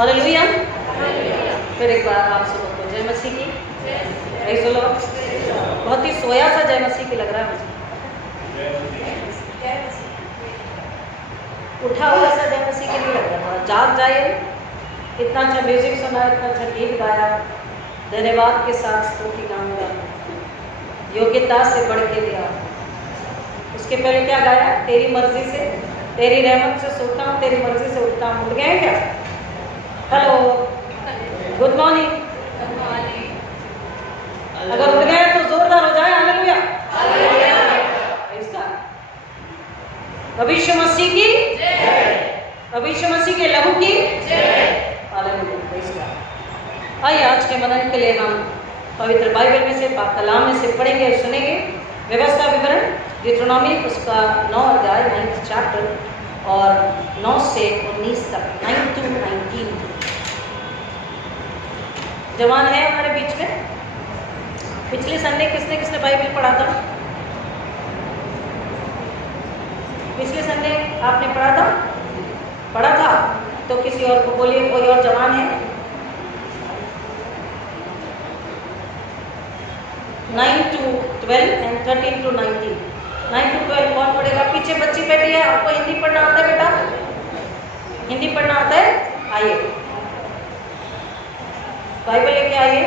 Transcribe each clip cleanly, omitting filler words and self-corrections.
Hallelujah. फिर एक बार आप सबों को जय मसीह की। Praise the Lord. बहुत ही सोया सा जय मसीह की लग रहा है मुझे। उठा हुआ सा जय मसीह की नहीं लग रहा था। जाग जाए, इतना अच्छा म्यूजिक सुना, इतना अच्छा गीत गाया, धन्यवाद के साथ स्तुति गाऊंगा, योग्यता से बढ़ के दिया। उसके पहले क्या गाया? तेरी मर्जी से, तेरी रहमत से सोता हूँ, तेरी मर्जी से उठता हूँ। उठ गए क्या? Hello, good morning. अगर उठ गए तो जोरदार हो जाए हालेलुया। इसका भविष्य मसीह की जय, भविष्य मसीह के लहू की जय, हालेलुया। इसका आइए आज के मनन के लिए हम पवित्र बाइबल में से, पाक कलाम में से पढ़ेंगे और सुनेंगे व्यवस्था विवरण डिट्रोनॉमी उसका 9 अध्याय 9th चैप्टर और 9 से 19 तक, 9 to 19। जवान है हमारे बीच में? पिछले संडे किसने किसने बाइबल पढ़ा था? पिछले संडे आपने पढ़ा था? पढ़ा था तो किसी और को बोलिए, कोई और जवान है? 9 to 12 and 13 to 19। 9 to 12 कौन पढ़ेगा? पीछे बच्ची बैठी है, आपको हिंदी पढ़ना आता है बेटा? हिंदी पढ़ना आता है? आइए बाइबल लेके आइए।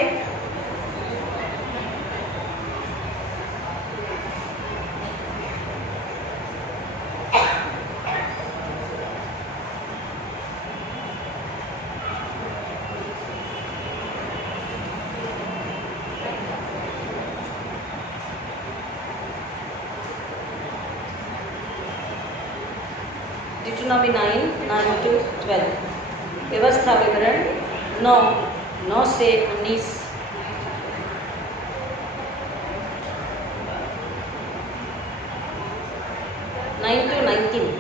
डिट्रोनॉमी 9 to 12 व्यवस्था विवरण 9 से 19। Nine to 19।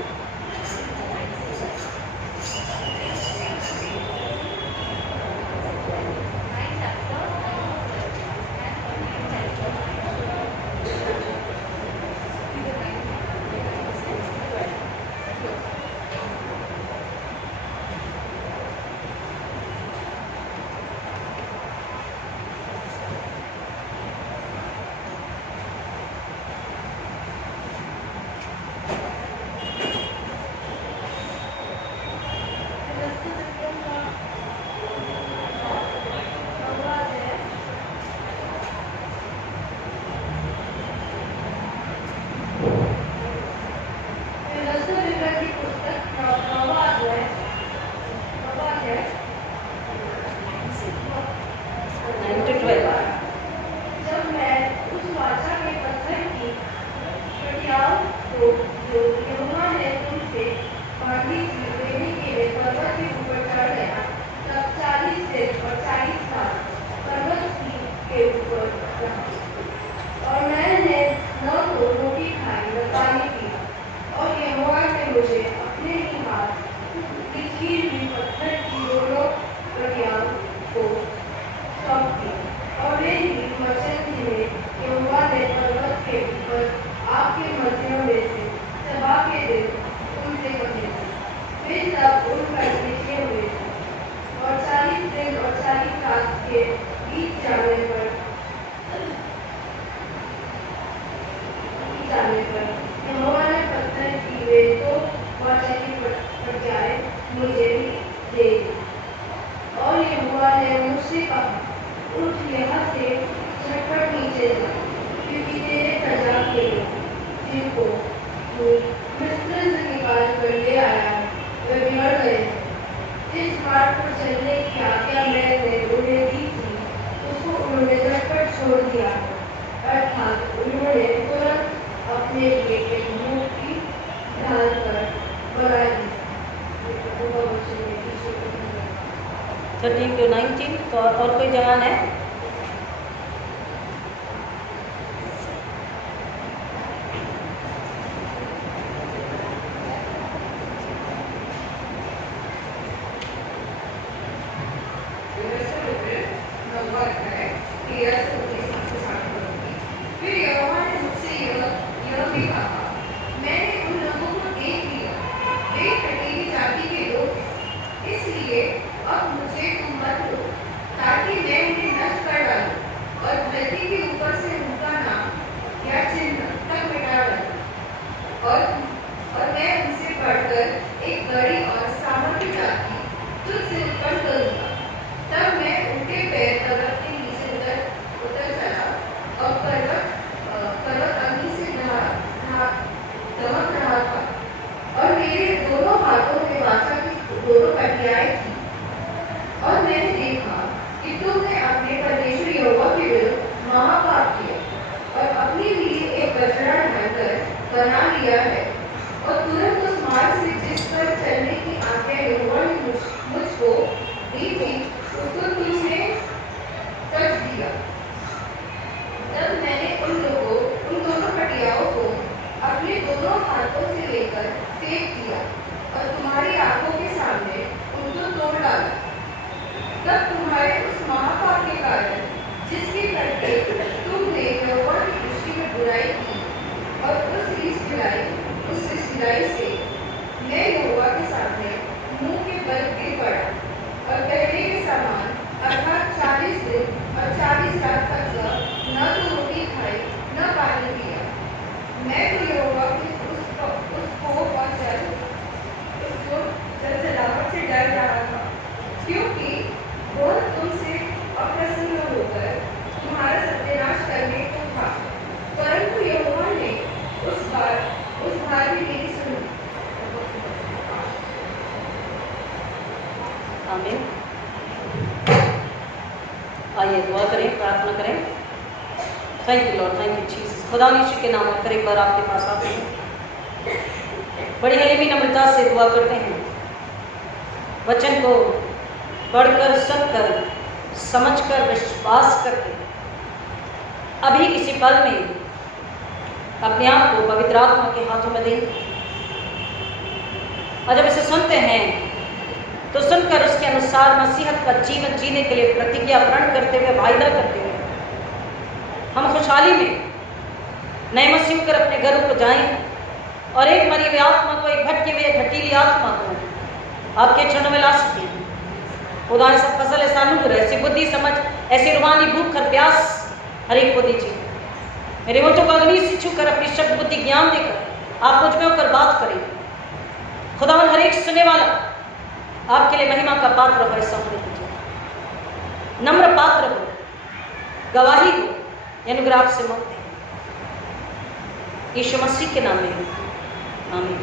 to 19 तो और कोई जवान है? फिर यहोवा ने मुझसे यह भी कहा, मैंने उन लोगों को देख लिया, वे कटीली जाति के लोग हैं, इसलिए अब फेंक दिया और तुम्हारी आंखों के सामने उनको तोड़ डाला। तब तुम्हारे उस महापाप के कारण जिसके करके तुमने यहोवा की दृष्टि में बुराई की और उस रिश्तेदारी से मैं यहोवा के सामने मुंह के बल गिर पड़ा और पहले के समान अर्थात 40 दिन और 40 रात तक न तो रोटी खाई न पानी पिया। मैं तो यहोवा के उस कोप और जलावट से डर रहा था, क्योंकि वह तुमसे अप्रसन्न होकर तुम्हारा सत्यानाश करने को था। परंतु यहोवा ने उस बार भी मेरी सुनी। आमीन। आइए दुआ करें, प्रार्थना करें। Thank you Lord, thank you Jesus. खुदा यीशु के नाम में फिर एक बार आपके पास आते हैं, बड़ी हलीमी नम्रता से दुआ करते हैं। वचन को पढ़कर, सुनकर, समझकर, विश्वास करके अभी किसी पल में अपने आप को पवित्र आत्मा के हाथों में दें। और जब इसे सुनते हैं तो सुनकर उसके अनुसार मसीहत का जीवन जीने के लिए प्रतिज्ञा प्रण करते हुए, वायदा करते हुए हम खुशहाली में नए मसीह होकर अपने घरों को जाएं और एक मरी हुई आत्मा को, एक भटकी हुई घटीली आत्मा को आपके चरणों में ला सकें। खुदा ऐसा फसल, ऐसा नूर, ऐसी बुद्धि समझ, ऐसी रूहानी भूख और प्यास हर एक को दीजिए। मेरे होठों को अग्नि से छूकर अपनी शब्द बुद्धि ज्ञान देकर आप मुझ में होकर बात करें। खुदावन हर एक सुनने वाला आपके लिए महिमा का पात्र हो, ऐसा होने दीजिए। नम्र पात्र हो, गवाही हो, अनुग्रह आपसे मांगते हैं यीशु मसीह के नाम में, आमीन।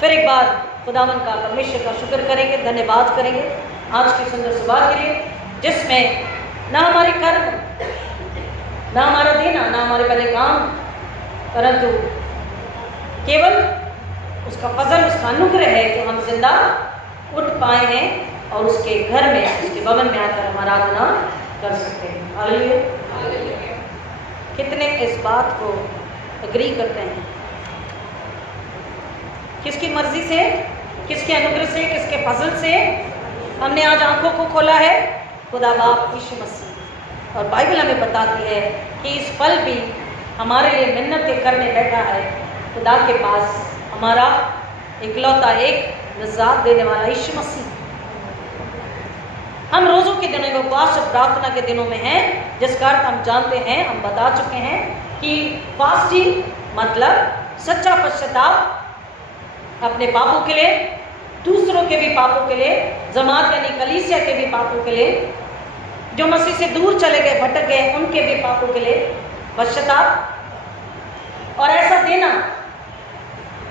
फिर एक बार खुदावन का, परमेश्वर का शुक्र करेंगे, धन्यवाद करेंगे आज की सुंदर सुबह के लिए, जिसमें ना हमारे कर्म, ना हमारा देना, ना हमारे भले काम, परंतु केवल उसका फजल, उसका अनुग्रह है कि हम जिंदा उठ पाए हैं और उसके घर में, उसके भवन में आकर हम आराधना कर सकते हैं। हालेलुया। कितने इस बात को अग्री करते हैं? किसकी मर्जी से, किसके अनुग्रह से, किसके फजल से हमने आज आंखों को खोला है? खुदा बाप यीशु मसीह। और बाइबल हमें बताती है कि इस पल भी हमारे लिए मिन्नतें करने बैठा है खुदा के पास हमारा इकलौता एक निजात देने वाला यीशु मसीह। हम रोज़ों के दिनों में, उपवास और प्रार्थना के दिनों में हैं, जिसका अर्थ हम जानते हैं, हम बता चुके हैं कि फास्टिंग मतलब सच्चा पश्चाताप अपने पापों के लिए, दूसरों के भी पापों के लिए, जमात यानी कलीसिया के भी पापों के लिए, जो मसीह से दूर चले गए, भटक गए, उनके भी पापों के लिए पश्चाताप। और ऐसा देना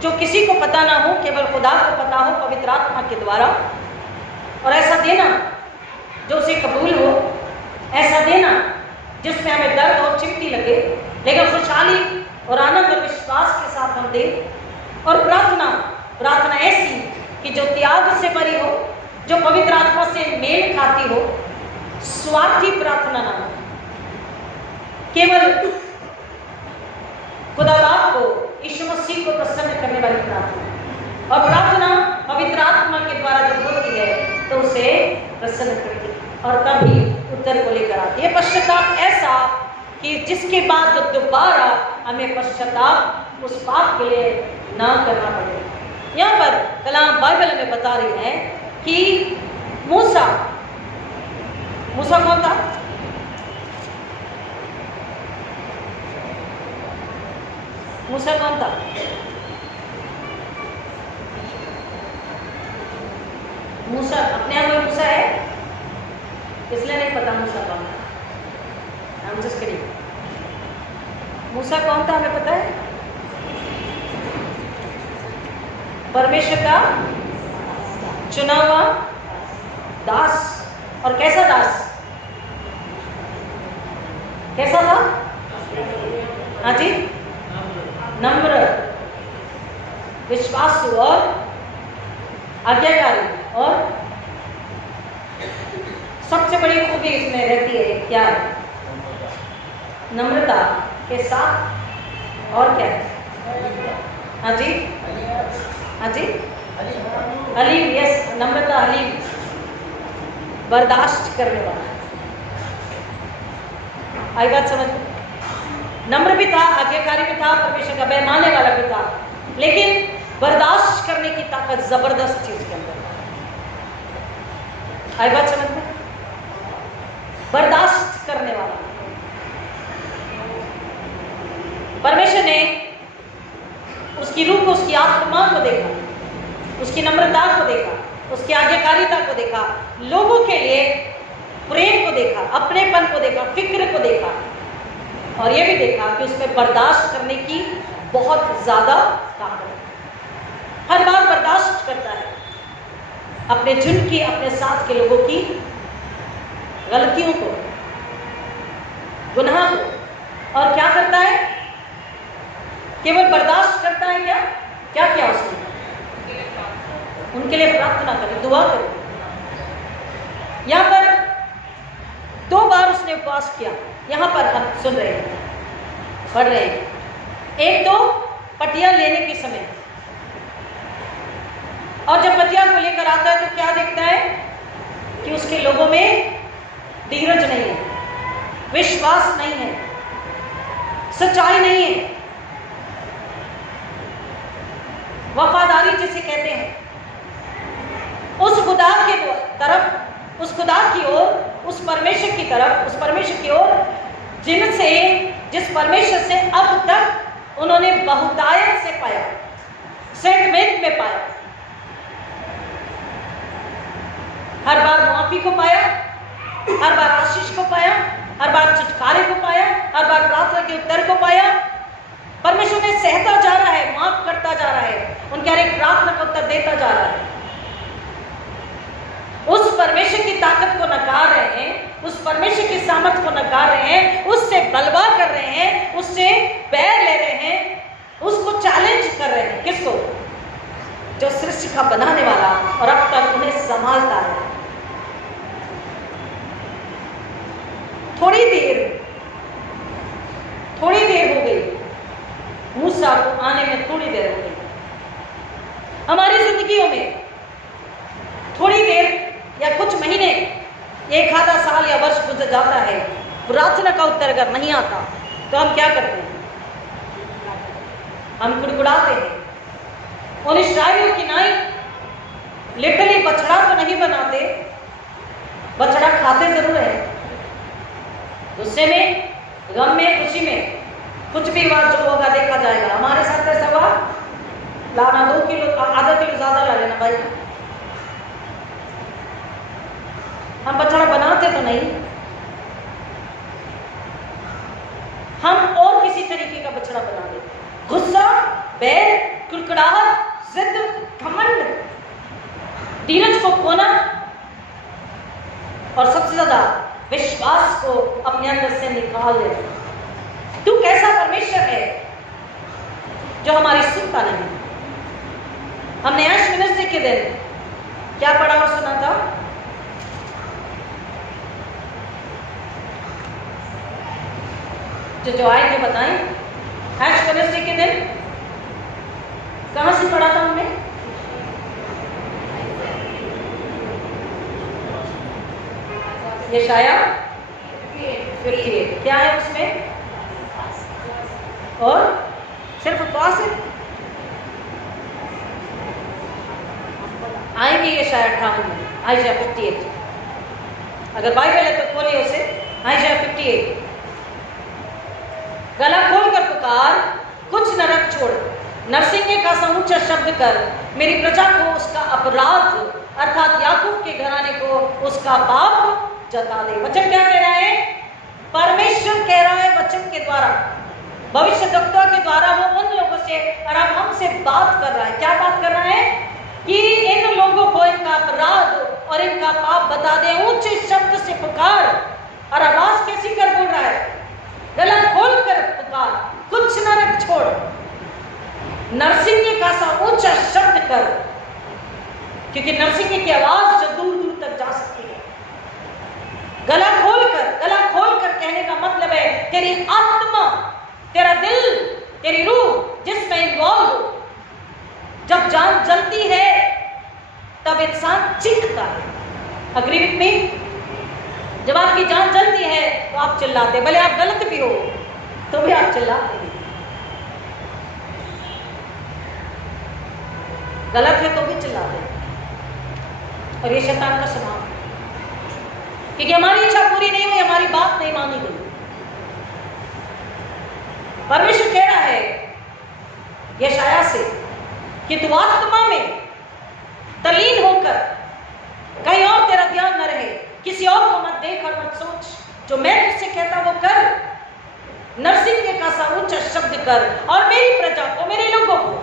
जो किसी को पता ना हो, केवल खुदा को पता हो पवित्र आत्मा के द्वारा। और ऐसा देना जो उसे कबूल हो, ऐसा देना जिसमें हमें दर्द और चिमटी लगे, लेकिन खुशहाली और आनंद और विश्वास के साथ हम दें। और प्रार्थना ऐसी कि जो त्याग से भरी हो, जो पवित्र आत्मा से मेल खाती हो, स्वार्थी प्रार्थना ना हो, केवल खुदा बाप को, यीशु मसीह को प्रसन्न करने वाली प्रार्थना। और प्रार्थना पवित्र आत्मा के द्वारा जब होती है तो उसे प्रसन्न करती है और तभी उत्तर को लेकर आती है। पश्चाताप ऐसा कि जिसके बाद दोबारा हमें पश्चाताप उस पाप के लिए ना करना पड़े। यहाँ पर कलाम बाइबल हमें बता रही है कि मूसा कौन था? मूसा कौन था? मूसा अपने आप में मूसा है, इसलिए नहीं पता मूसा कौन था। I'm just kidding। मूसा कौन था हमें पता है? परमेश्वर का चुना हुआ दास। और कैसा दास? कैसा था? हाँ जी, नम्र, विश्वासु और आज्ञाकारी। और सबसे बड़ी खूबी इसमें रहती है क्या है? नम्रता के साथ और क्या है? हाँ जी, हाँ जी, हलीम, यस, नम्रता, हलीम, बर्दाश्त करने वाला। आई बात समझ में? नम्र भी था, आज्ञाकारी भी था, परमेश्वर का भय मानने वाला भी था, लेकिन बर्दाश्त करने की ताकत जबरदस्त थी उसके अंदर। आई बात समझ में? बर्दाश्त करने वाला। परमेश्वर ने उसकी रूह को, उसकी आत्मा को देखा, उसकी नम्रता को देखा, उसकी आज्ञाकारिता को देखा, लोगों के लिए प्रेम को देखा, अपनेपन को देखा, फिक्र को देखा, और यह भी देखा कि उसमें बर्दाश्त करने की बहुत ज्यादा ताकत है। हर बार बर्दाश्त करता है अपने झुंड की, अपने साथ के लोगों की गलतियों को, गुनाह को, और क्या करता है? केवल बर्दाश्त करता है क्या? क्या किया उसने? उनके लिए प्रार्थना करें, दुआ करें। यहां पर 2 बार उसने उपवास किया, यहां पर हम सुन रहे हैं, पढ़ रहे हैं। एक तो पटिया लेने के समय, और जब पटिया को लेकर आता है तो क्या देखता है कि उसके लोगों में धीरज नहीं है, विश्वास नहीं है, सच्चाई नहीं है, वफादारी जिसे कहते हैं, उस खुदा की तरफ, उस खुदा की ओर, उस परमेश्वर की तरफ, उस परमेश्वर की ओर जिस परमेश्वर से अब तक उन्होंने बहुतायत से पाया, सेटमेंट में पाया, हर बार माफी को पाया, हर बार आशीष को पाया, हर बार छुटकारे को पाया, हर बार प्रार्थना के उत्तर को पाया। परमेश्वर ने सहता जा रहा है, माफ करता जा रहा है, उनके हर एक प्रार्थना का उत्तर देता जा रहा है। उस परमेश्वर की ताकत को नकार रहे हैं, उस परमेश्वर की सामर्थ को नकार रहे हैं, उससे बलवा कर रहे हैं, उससे बैर ले रहे हैं, उसको चैलेंज कर रहे हैं। किसको? जो सृष्टि का बनाने वाला और अब तक उन्हें संभालता है। थोड़ी देर हो गई, मूसा को आने में थोड़ी देर हो गई। हमारी जिंदगियों में थोड़ी देर या कुछ महीने, एक आधा साल या वर्ष गुजर जाता है, प्रार्थना का उत्तर अगर नहीं आता तो हम क्या करते हैं? हम कुड़कुड़ाते हैं। उन इस्राएलियों की नाई लिटरली बछड़ा तो नहीं बनाते, बछड़ा खाते जरूर है, गुस्से में, गम में, खुशी में, कुछ भी बात जो होगा देखा जाएगा। हमारे साथ ऐसा हुआ, लाना 2 किलो, आधा किलो ज्यादा ला लेना भाई। हम बछड़ा बनाते तो नहीं, हम और किसी तरीके का बछड़ा बना देते। गुस्सा, बैर, कुड़कुड़ाहट, जिद, घमंड, धीरज को खोना, और सबसे ज्यादा विश्वास को अपने अंदर से निकाल देना। तू कैसा परमेश्वर है जो हमारी सुनता नहीं? हमने ऐश मिनिस्ट्री के दिन क्या पढ़ा और सुना था? जो आएंगे बताएं। ऐश मिनिस्ट्री के दिन कहां से पढ़ा था हमने? यशाया 58। क्या है उसमें? और सिर्फ उपवास है? आएंगे यशाया 58 में, आयशा 58। अगर बाइबल है तो खोलिए उसे, आयशा 58। गला खोल कर पुकार, कुछ न रख छोड़, नरसिंगे का समूचा शब्द कर, मेरी प्रजा को उसका अपराध अर्थात याकूब के घराने को उसका पाप जता दे। वचन क्या कह रहा है? परमेश्वर कह रहा है वचन के द्वारा, भविष्यद्वक्ता के द्वारा वो उन लोगों से और अब हमसे बात कर रहा है। क्या बात कर रहा है? कि इन लोगों को इनका अपराध और इनका पाप बता दे। ऊंचे शब्द से पुकार, और आवाज कैसी कर बोल रहा है? गला खोल कर पुकार, कुछ न रख छोड़, नरसिंगे का सा ऊंचा शब्द कर, क्योंकि नरसिंगे की आवाज जो दूर दूर तक जा सकती है। गला खोल कर कहने का मतलब है तेरी आत्मा, तेरा दिल, तेरी रूह जिसमें इन्वॉल्व हो। जब जान जलती है तब इंसान चीखता है। Agree with me? जब आपकी जान जलती है तो आप चिल्लाते, भले आप गलत भी हो तो भी आप चिल्लाते हैं। गलत है तो भी चिल्लाते हैं। और ये शैतान का स्वभाव है, क्योंकि हमारी इच्छा पूरी नहीं हुई, हमारी बात नहीं मानी गई। परमेश्वर कह रहा है यशायाह से कि तू आत्मा में तल्लीन होकर कहीं और तेरा ध्यान न रहे, किसी और को मत देख और मत सोच, जो मैं तुझसे कहता वो कर। नरसिंह का सा ऊंचा शब्द कर और मेरी प्रजा को, मेरे लोगों को,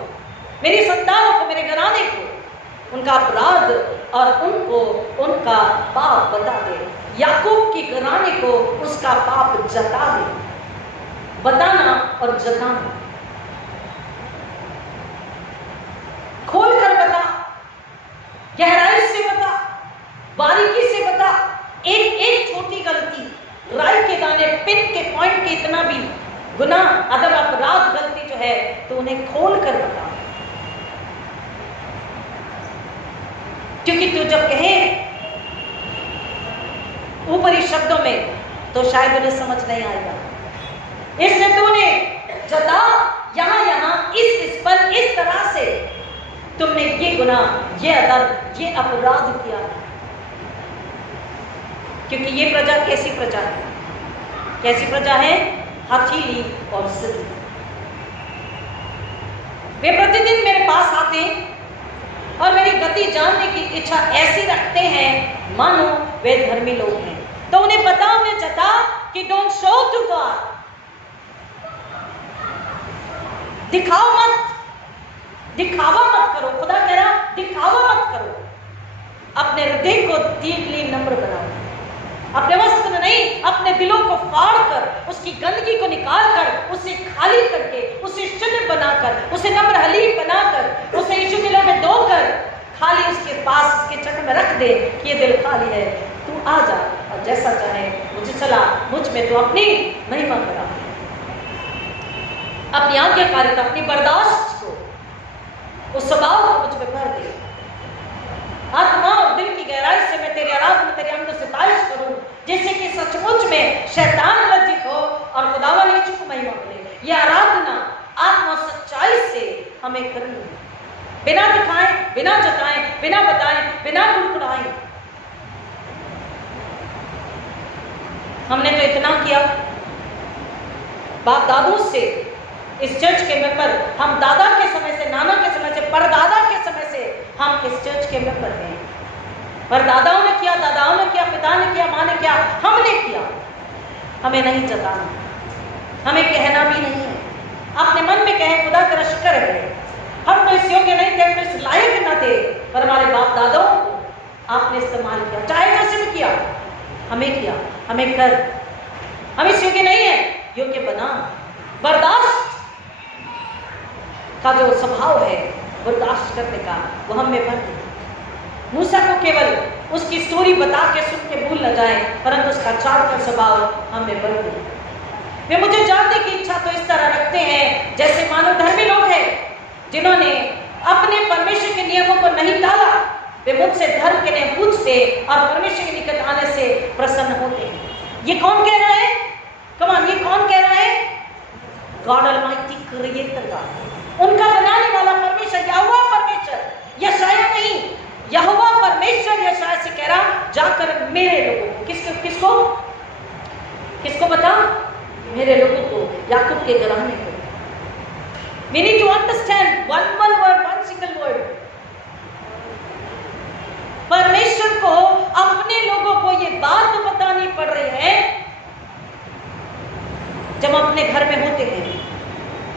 मेरी संतानों को, मेरे घराने को उनका अपराध और उनको उनका पाप बता दे। याकूब की घराने को उसका पाप जता दे। बताना और जताना, खोल कर बता, गहराई से बता, बारीकी से बता। एक एक छोटी गलती, राई के दाने, पिन के पॉइंट के इतना भी गुनाह, अगर अपराध, गलती जो है तो उन्हें खोल कर बता। क्योंकि तू जब कहे ऊपरी शब्दों में तो शायद उन्हें समझ नहीं आएगा। इसलिए तूने जता यहां यहां इस पर इस तरह से तुमने ये गुनाह, ये अदब, ये अपराध किया। क्योंकि ये प्रजा कैसी प्रजा है? कैसी प्रजा है? हठीली और सिद्ध। वे प्रतिदिन मेरे पास आते और मेरी गति जानने की इच्छा ऐसी रखते हैं मानो वे धर्मी लोग हैं। तो उन्हें बता, उन्हें जता कि डोंट शो टू गॉड, दिखाओ मत, दिखावा मत करो। खुदा कह रहा दिखावा मत करो, अपने हृदय को दीनली नम्र बनाओ। अपने वस्त्र नहीं, अपने दिलों को फाड़ कर, उसकी गंदगी को निकाल कर, उसे खाली करके, उसे शुद्ध बनाकर, उसे नम्र हलीम बनाकर, उसे यीशु के लोग में धोकर खाली उसके पास, उसके चरण में रख दे कि ये दिल खाली है, तू आ जा और जैसा चाहे मुझे चला, मुझ में तो अपनी महिमा करा। अपनी आज्ञाकारिता, अपनी बर्दाश्त को, उस स्वभाव को मुझ में भर दे। आत्मा और दिल की गहराई से मैं तेरी आराधना, तेरे अंग से तारीफ करूं, जिससे कि सचमुच में शैतान लज्जित हो और खुदावन यीशु को महिमा मिले। यह आराधना आत्मा सच्चाई से हमें करनी है, बिना दिखाए, बिना जताए, बिना बताए, बिना कुड़कुड़ाए। हमने तो इतना किया, बाप दादू से, इस चर्च के मेंबर, हम दादा के समय से, नाना के समय से, परदादा के समय से हम इस चर्च के मेंबर हैं। परदादाओं ने किया, दादाओं ने किया, पिता ने किया, माँ ने किया, हमने किया। हमें नहीं जताना, हमें कहना भी नहीं है। अपने मन में कहें खुदा तेरा शुक्र है, हम तो इस योग्य नहीं थे, तो इस लायक न थे, पर हमारे बाप दादाओं को आपने इस्तेमाल किया, चाहे जैसे भी किया, हमें किया, हमें कर। हम इस योग्य नहीं है, योग्य बना। बर्दाश्त का जो स्वभाव है, बर्दाश्त करने का, वो हम में भर दे। मूसा को केवल उसकी स्टोरी बता के सुन के भूल न जाए, परंतु उसका चार का स्वभाव हम में भर दे। वे मुझे जानने की इच्छा तो इस तरह रखते हैं जैसे मानो धर्मी लोग हैं जिन्होंने अपने परमेश्वर के नियमों को नहीं टाला। वे मुझसे धर्म के नियम पूछते और परमेश्वर के निकट आने से प्रसन्न होते हैं। ये कौन कह रहा है? कमान, ये कौन कह रहा है? गॉड ऑलमाइटी क्रिएटर गॉड, उनका बनाने वाला परमेश्वर, यहोवा परमेश्वर, यशायाह नहीं, यहोवा परमेश्वर यशायाह से कह रहा जाकर मेरे लोगों को, किसको किसको किसको बता? मेरे लोगों को, याकूब के घराने को। We need to understand one word, one single word. परमेश्वर को अपने लोगों को ये बात बतानी पड़ रही है। जब अपने घर में होते हैं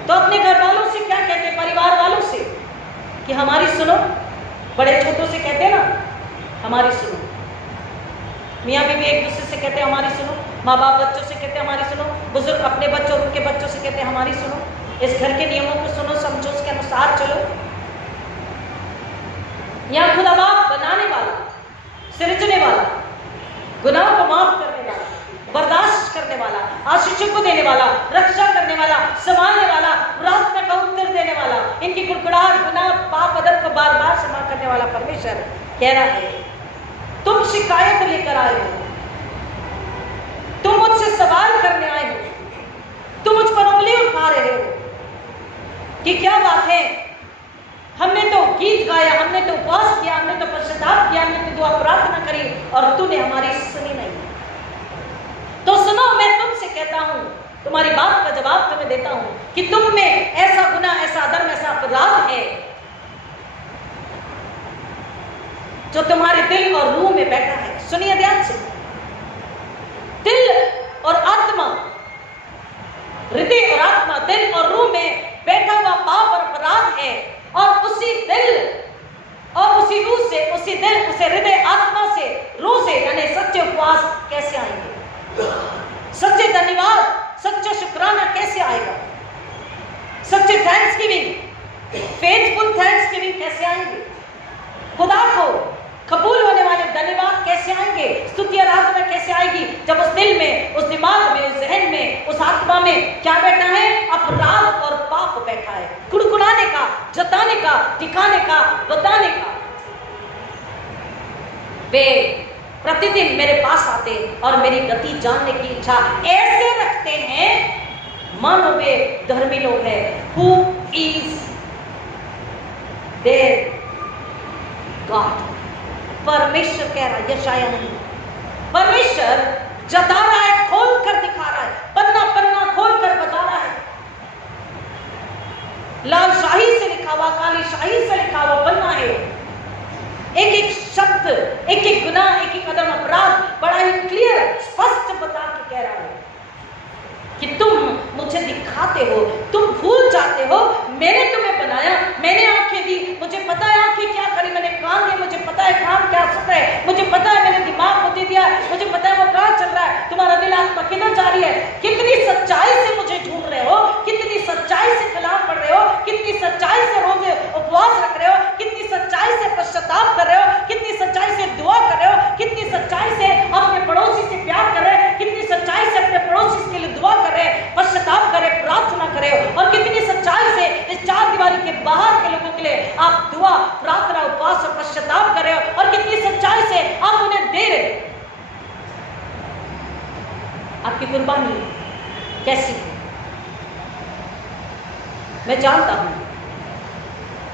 तो अपने घर वालों से क्या कहते हैं? परिवार वालों से कि हमारी सुनो। बड़े छोटों से कहते हैं ना हमारी सुनो। मियाँ बीवी एक दूसरे से कहते हैं हमारी सुनो। माँ बाप बच्चों से कहते हैं हमारी सुनो। बुजुर्ग अपने बच्चों, उनके बच्चों से कहते हैं हमारी सुनो। इस घर के नियमों को सुनो, समझो, उसके अनुसार चलो। यहाँ खुदा बाप बनाने वाला, सृजने वाला, गुनाह को माफ करने वाला, बर्दाश्त करने वाला, आशीषों को देने वाला, रक्षा करने वाला, संभालने वाला, प्रार्थना का उत्तर देने वाला, इनकी कुड़कुड़ाहट, गुनाह, पाप, अदब को बार बार क्षमा करने वाला परमेश्वर कह रहा है, तुम शिकायत लेकर आए हो, तुम मुझसे सवाल करने आए हो, तुम मुझ पर उंगली उठा रहे हो कि क्या बात है, हमने तो गीत गाया, हमने तो उपवास किया, हमने तो पश्चाताप किया, हमने तो दुआ प्रार्थना करी और तूने हमारी सुनी नहीं। तो सुनो, मैं तुमसे कहता हूं, तुम्हारी बात का जवाब तुम्हें देता हूं कि तुम में ऐसा गुनाह, ऐसा अधर्म, ऐसा अपराध है जो तुम्हारे दिल और रूह में बैठा है। सुनिए ध्यान से, दिल और आत्मा, हृदय और आत्मा, दिल और रूह में बैठा हुआ पाप और अपराध है, और उसी दिल और उसी रूह से, उसी दिल, उसे हृदय, आत्मा से, रूह से, यानी सच्चे उपवास कैसे आएंगे, सच्चे धन्यवाद, सच्चा शुक्राना कैसे आएगा, सच्चे थैंक्सगिविंग, फेथफुल थैंक्सगिविंग कैसे आएंगे, खुदा को कबूल होने वाले धन्यवाद कैसे आएंगे, स्तुति आराधना कैसे आएगी, जब उस दिल में, उस दिमाग में, उस जहन में, उस आत्मा में क्या बैठा है, अपराध और पाप बैठा है, कुड़कुड़ाने का, जताने का, दिखाने का, बताने का। वे प्रतिदिन मेरे पास आते और मेरी गति जानने की इच्छा ऐसे रखते हैं मानो वे धर्मी लोग हैं। हु इज देयर गॉड, परमेश्वर कह रहा है, यशायाह नहीं, परमेश्वर जता रहा है, खोल कर दिखा रहा है, पन्ना पन्ना खोल कर बता रहा है, लाल शाही से लिखा हुआ, काली शाही से लिखा हुआ पन्ना है, एक एक शब्द, एक एक गुनाह, एक एक अधर्म, अपराध बड़ा ही क्लियर, स्पष्ट बता के कह रहा है कि तुम मुझे दिखाते हो, तुम भूल जाते हो, मैंने तुम्हें बनाया, मैंने आंखें दी, मुझे पता है आंखें क्या करी, मैंने कान दिए, मुझे पता है कान क्या सुन रहे हैं, मुझे पता है मैंने दिमाग को दे दिया, मुझे पता है वो कहाँ चल रहा है, तुम्हारा दिल आत्मा किधर जा रही है, कितनी सच्चाई से मुझे ढूंढ रहे हो, कितनी सच्चाई से कलाम पढ़ रहे हो, कितनी सच्चाई से रोज उपवास रख रहे हो, कितनी सच्चाई से पश्चाताप कर रहे हो, कितनी सच्चाई से दुआ कर रहे हो, कितनी सच्चाई से अपने पड़ोसी से प्यार कर रहे हैं, कितनी सच्चाई से अपने पड़ोसी के लिए दुआ कर रहे हैं, पश्चाताप करे, प्रार्थना करे, और कितनी सच्चाई से इस चार दीवारी के बाहर के लोगों के लिए आप दुआ, प्रार्थना, उपवास और पश्चाताप कर रहे हो, और कितनी सच्चाई से आप उन्हें दे रहे हो। आपकी कुर्बानी कैसी है? मैं जानता हूं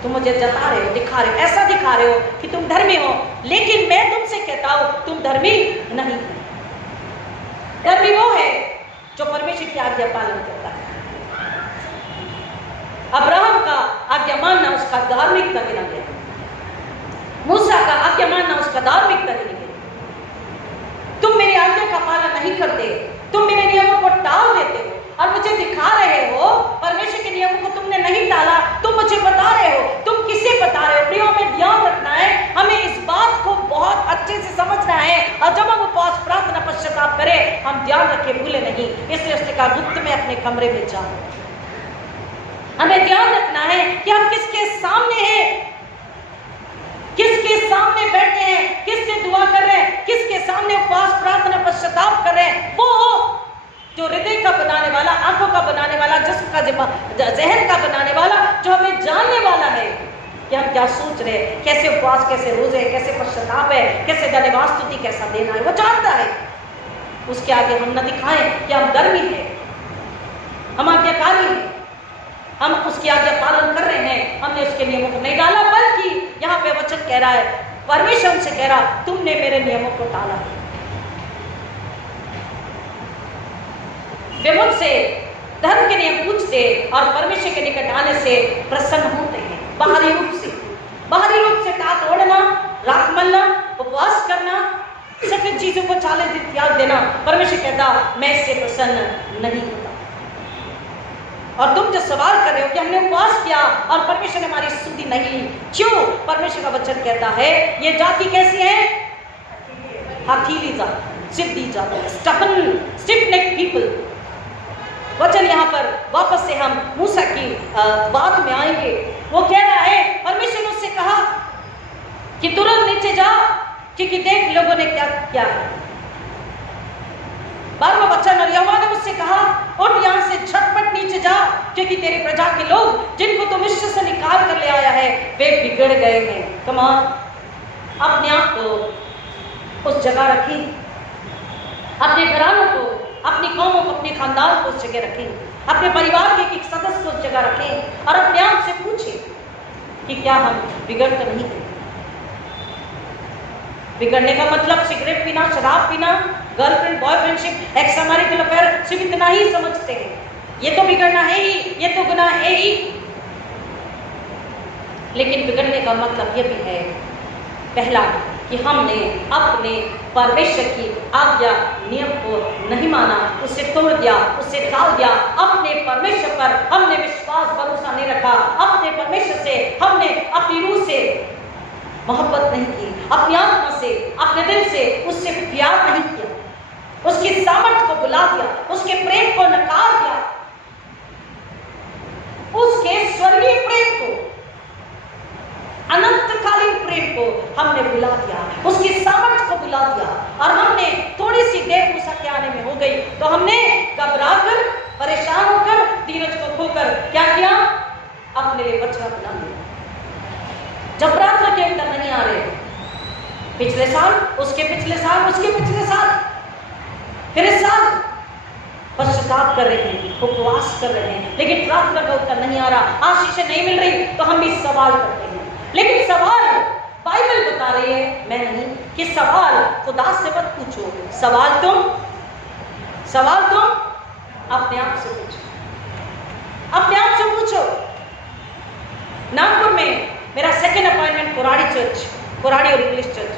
तुम मुझे जता रहे हो, दिखा रहे हो, ऐसा दिखा रहे हो कि तुम धर्मी हो, लेकिन मैं तुमसे कहता हूं तुम धर्मी नहीं। धर्मी वो है जो परमेश्वर की आज्ञा पालन करता है। अब्राहम का आज्ञा मानना उसका धार्मिकता गिना गया, मूसा का आज्ञा मानना उसका धार्मिकता गिना गया। तुम मेरी आज्ञा का पालन नहीं करते, तुम मेरे नियमों को टाल देते हो और मुझे दिखा रहे हो, परमेश्वर के नियमों को तुमने नहीं टाला, तुम मुझे बता रहे हो, तुम किसे बता रहे हो? प्रियो, हमें ध्यान रखना है, हमें इस बात को बहुत अच्छे से समझना है, और जब हम उपवास, प्रार्थना, पश्चाताप करें, हम ध्यान रखें, भूले नहीं। इसलिए उसने कहा गुप्त में अपने कमरे में जाओ। हमें ध्यान रखना है कि हम किसके सामने हैं, किसके सामने बैठे हैं, किससे दुआ कर रहे हैं, किसके सामने उपवास, प्रार्थना, पश्चाताप कर रहे हैं। वो जो हृदय का बनाने वाला, आंखों का बनाने वाला, जिस्म का, जहन का बनाने वाला, जो हमें जानने वाला है कि हम क्या सोच रहे हैं, कैसे उपवास, कैसे रोजे, कैसे पश्चाताप है, कैसे धन्यवाद, स्तुति कैसा देना है, वो जानता है। उसके आगे हम न दिखाएं कि हम धर्मी हैं, हम आज्ञाकारी हैं, हम उसकी आज्ञा पालन कर रहे हैं, हमने उसके नियमों को नहीं डाला, बल्कि यहाँ पे वचन कह रहा है, परमेश्वर से कह रहा, तुमने मेरे नियमों को टाला। वे मुझसे धर्म के नियम पूछते और परमेश्वर के निकट आने से प्रसन्न होते हैं। बाहरी रूप से टाट ओढ़ना, राख मलना, उपवास करना, सकल चीजों को 40 दिन त्याग देना, परमेश्वर कहता मैं इससे प्रसन्न नहीं होता। और तुम जो सवाल कर रहे हो कि हमने उपवास किया और परमेश्वर ने हमारी स्तुति नहीं ली, क्यों? परमेश्वर का वचन कहता है ये जाति कैसी है? हठीली जाति, जिद्दी जाति, स्टबन, स्टिफ नेक पीपल। वचन यहाँ पर वापस से हम मूसा की बात में आएंगे। वो कह रहा है, परमेश्वर ने उससे कहा कि तुरंत नीचे जा, क्योंकि देख लोगों ने क्या किया है। 12वां वचन, और यहोवा ने मुझसे कहा, उठ यहाँ से झटपट नीचे जा, क्योंकि तेरी प्रजा के लोग जिनको तू मिस्र से निकाल कर ले आया है वे बिगड़ गए हैं। कमान, अपने आप को उस जगह रखी, अपने घरानों को, अपनी कौमों को, अपने खानदान को उस जगह रखें, अपने परिवार के एक सदस्य को उस जगह रखें और अपने आप से पूछें कि क्या हम बिगड़ तो नहीं गए। बिगड़ने का मतलब सिगरेट पीना, शराब पीना, गर्लफ्रेंड बॉयफ्रेंडशिप, एक्समैरिटल अफेयर सिर्फ इतना ही समझते हैं, ये तो बिगड़ना है ही, ये तो गुनाह है ही। लेकिन बिगड़ने का मतलब ये भी है, पहला कि हमने अपने परमेश्वर की आज्ञा नियम को नहीं माना, उसे तोड़ दिया, उसे टाल दिया, अपने परमेश्वर पर हमने विश्वास भरोसा नहीं रखा, अपने परमेश्वर से हमने अपनी रूह से मोहब्बत नहीं की, अपनी आत्मा से, अपने दिल से उससे प्यार नहीं किया, उसकी सामर्थ्य को बुला दिया, उसके प्रेम को नकार दिया, उसके स्वर्गीय प्रेम को, अनंतकालीन प्रेम को हमने बुला दिया, उसकी सामर्थ्य को बुला दिया, और हमने थोड़ी सी देर मूसा के आने में हो गई तो हमने घबराकर, परेशान होकर, धीरज को खोकर क्या किया, अपने लिए बच्चा बना लिया। जब प्रार्थना के उत्तर नहीं आ रहे, पिछले साल, उसके पिछले साल, उसके पिछले साल, फिर इस साल पश्चाताप कर रहे हैं, उपवास कर रहे हैं, लेकिन प्रार्थना का उत्तर नहीं आ रहा, आशीष नहीं मिल रही, तो हम भी सवाल करते हैं। लेकिन सवाल बाइबल बता रही है, मैं नहीं, कि सवाल खुदा से मत पूछो, सवाल तुम अपने आप से पूछो, अपने आप से पूछो। नागपुर में मेरा second appointment Koradi church, Koradi और English church.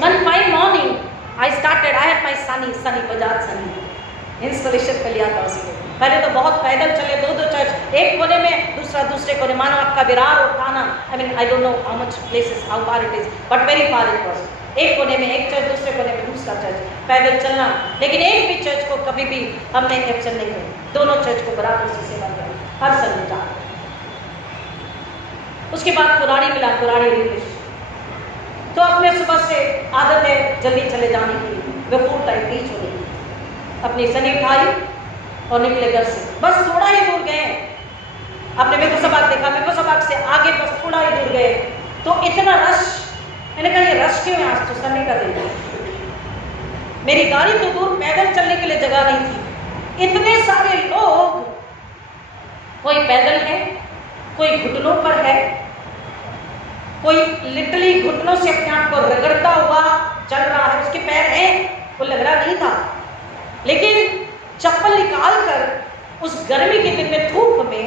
One fine morning I had my Sunny Bajaj Sunny installation कर लिया था उसको। पहले तो बहुत पैदल चले, दो चर्च, एक कोने में, दूसरे कोने, मानो आपका विरार और थाना, I don't know how much places, how far it is, but very far it was. एक कोने में एक चर्च, दूसरे कोने में दूसरा चर्च, पैदल चलना, लेकिन एक भी चर्च को कभी भी हमने एब्सेंट नहीं किया, दोनों चर्च को बराबर से सेवा करी, हर संडे जा। उसके बाद कुराड़ी मिला, कुराड़ी इंग्लिश, तो अपने सुबह से आदत है जल्दी चले जाने की, वे फुल टाइम रीच हो गई, अपनी सनी उठाई और निकले घर से। बस थोड़ा ही दूर गए, आपने मेरे को सबाक देखा, मेरे को सबाक से आगे बस थोड़ा ही दूर गए तो इतना रश, मैंने कहा ये रश क्यों है, आज तो संडे का दिन है। मेरी गाड़ी तो दूर, पैदल चलने के लिए जगह नहीं थी, इतने सारे लोग, कोई पैदल है, कोई घुटनों पर है, कोई लिटरली घुटनों से अपने आप को रगड़ता हुआ चल रहा है, उसके पैर हैं, वो लग रहा नहीं था, लेकिन चप्पल निकाल कर उस गर्मी के दिन में, धूप में,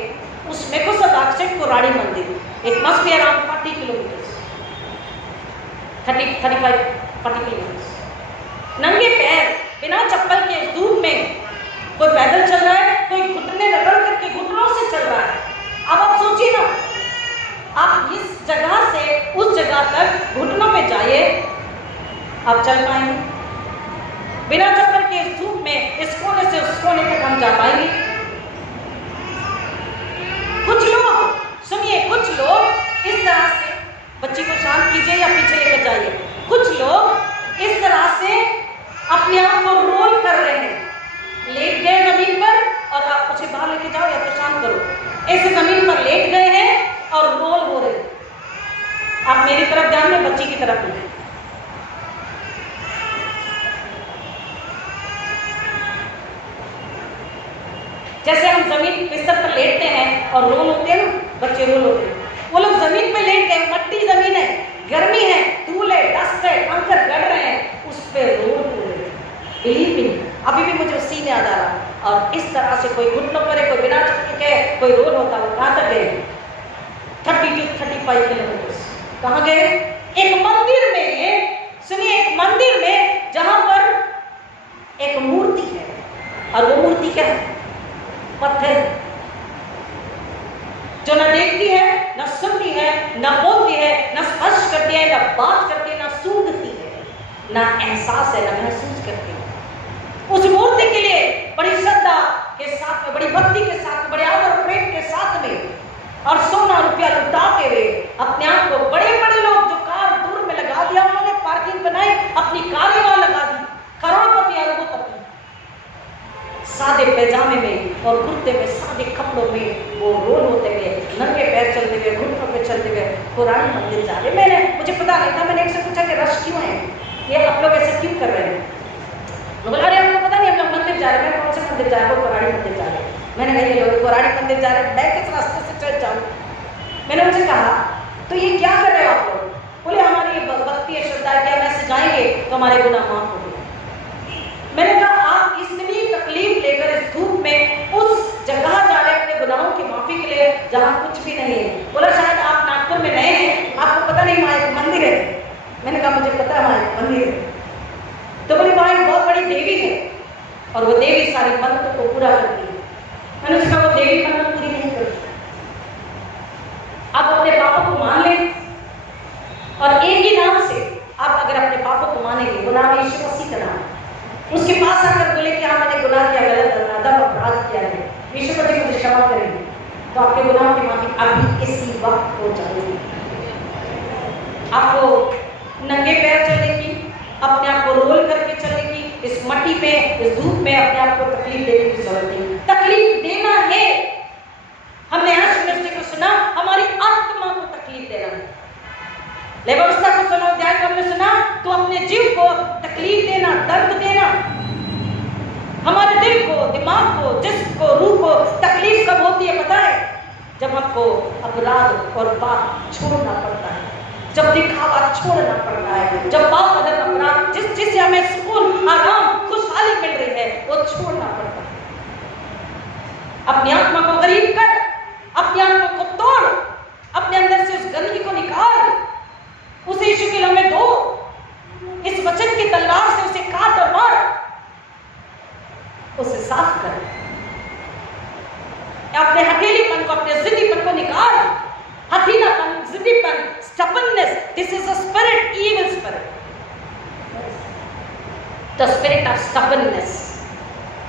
उस मेकोसदाक से कोराड़ी मंदिर, it must be around 40 kilometres, 40 kilometres, नंगे पैर, बिना चप्पल के धूप में, कोई पैदल चल रहा है, कोई घुटने रगड़ करके घुटनों से चल रहा है। अब आप सोचिए ना, आप इस जगह से उस जगह तक घुटनों पे जाइए, आप चल पाएंगे? बिना चप्पल के इस धूप में, इस कोने से उस कोने तक हम जा पाएंगे? कुछ लोग, सुनिए, कुछ लोग इस तरह से, बच्ची को शांत कीजिए या पीछे लेकर जाइए, कुछ लोग इस तरह से अपने आप को रोल कर रहे हैं, लेट गए जमीन पर, और आप उसे बाहर लेके जाओ या तो शांत करो, ऐसे जमीन पर लेट गए हैं और रोल हो रहे हैं। आप मेरी तरफ ध्यान में, बच्ची की तरफ नहीं। जैसे हम जमीन बिस्तर पर लेटते हैं और रोल होते हैं ना, बच्चे रोल होते हैं, वो लोग जमीन पे लेट गए, मट्टी जमीन है, गर्मी है, धूल है, डस्ट है, कंकर गड़ रहे हैं, उस पे रोल हो रहे हैं। बिलीव मी, अभी भी मुझे सीन याद आ रहा। और इस तरह से कोई घुटनों पर है, कोई बिना चप्पल के, कोई रोल होता है। कहाँ तक गए? 30 to 35 किलोमीटर। कहाँ गए? एक मंदिर में, सुनिए, एक मंदिर में जहां पर एक मूर्ति है, और वो मूर्ति क्या है? पत्थर, जो न देखती है, न सुनती है, न बोलती है, न स्पर्श करती है, न बात करती है, न सूंघती है, न एहसास है, न महसूस करती है। उस मूर्ति के लिए बड़ी श्रद्धा के साथ में, बड़ी भक्ति के साथ में, बड़े आदर प्रेम के साथ में, और सोना रुपया लुटाते हुए अपने आप को, बड़े बड़े लोग जो कार दूर में लगा दिया, उन्होंने पार्किंग बनाई, अपनी कारें वहां लगा दी, करोड़पति अरबोपति, सादे पैजामे में और कुर्ते में, सादे कपड़ों में वो रोल होते हुए, नंगे पैर चलते हुए, घुटनों पे चलते हुए पुराने मंदिर जा रहे। मुझे पता नहीं था, मैंने एक से पूछा कि रश क्यों है, ये आप लोग ऐसा क्यों कर रहे हैं? तो बोला अरे आपको पता नहीं हम लोग मंदिर जा रहे हैं। कौन से मंदिर जा रहे हैं? वो पुराने मंदिर जा रहे हैं। मैंने कहा ये लोग पुराने मंदिर जा रहे हैं, मैं किस रास्ते से चल जाऊँ? मैंने उनसे कहा तो ये क्या कर रहे हो आप लोग? बोले हमारी भक्ति है, श्रद्धा है, क्या ऐसे जाएंगे तो हमारे गुनाह माफ हो गए। मैंने कहा आप इतनी तकलीफ लेकर इस धूप में उस जगह जा रहे अपने गुनाहों की माफी के लिए जहाँ कुछ भी नहीं है। बोला शायद आप नागपुर में नए हैं, आपको पता नहीं वहाँ एक मंदिर है। मैंने कहा मुझे पता है वहाँ एक मंदिर है। तो बोले वहाँ एक बहुत बड़ी देवी है और वो देवी सारी मन्नतों को पूरा करती है। मैंने उसका वो देवी मन्नत पूरी नहीं करती। आप अपने पापों को मान लें और एक ही नाम से आप अगर अपने पापों को मानेंगे, वो नाम यीशु मसीह का नाम, उसके पास आकर बोले कि हाँ मैंने गुनाह किया, गलत अदब अपराध किया है, यीशु मसीह मुझे क्षमा करेंगे, तो आपके गुनाह की माफी अभी इसी वक्त हो जाएगी। आपको नंगे पैर चलने की, अपने आप को रोल करके चलने की, इस मट्टी पे, इस धूप में अपने आप को तकलीफ देने की जरूरत नहीं। तकलीफ देना है, हमने आज को सुना, हमारी आत्मा को तकलीफ देना है। व्यवस्था को सुना, ध्यान को हमने सुना, तो अपने जीव को तकलीफ देना, दर्द देना, हमारे दिल को, दिमाग को, जिस्म को, रूह को तकलीफ कब होती है पता है? जब हमको अपराध और पाप छोड़ना पड़ता है, जब दिखावा छोड़ना पड़ता है, जब पाप अदर अपराध जिससे हमें सुकून, आराम, खुशहाली मिल रही है, वो छोड़ना पड़ता है। अपनी आत्मा को गरीब कर, अपनी आत्मा को तोड़, अपने अंदर से उस गंदगी को निकाल, उसे यीशु के लम्हे दो, इस वचन की तलवार से उसे काट और मार, उसे साफ कर, अपने हथेलीपन को, अपने जिद्दीपन को निकाल। हथीलापन, जिद्दीपन, stubbornness, this is a spirit, evil spirit, the spirit of stubbornness,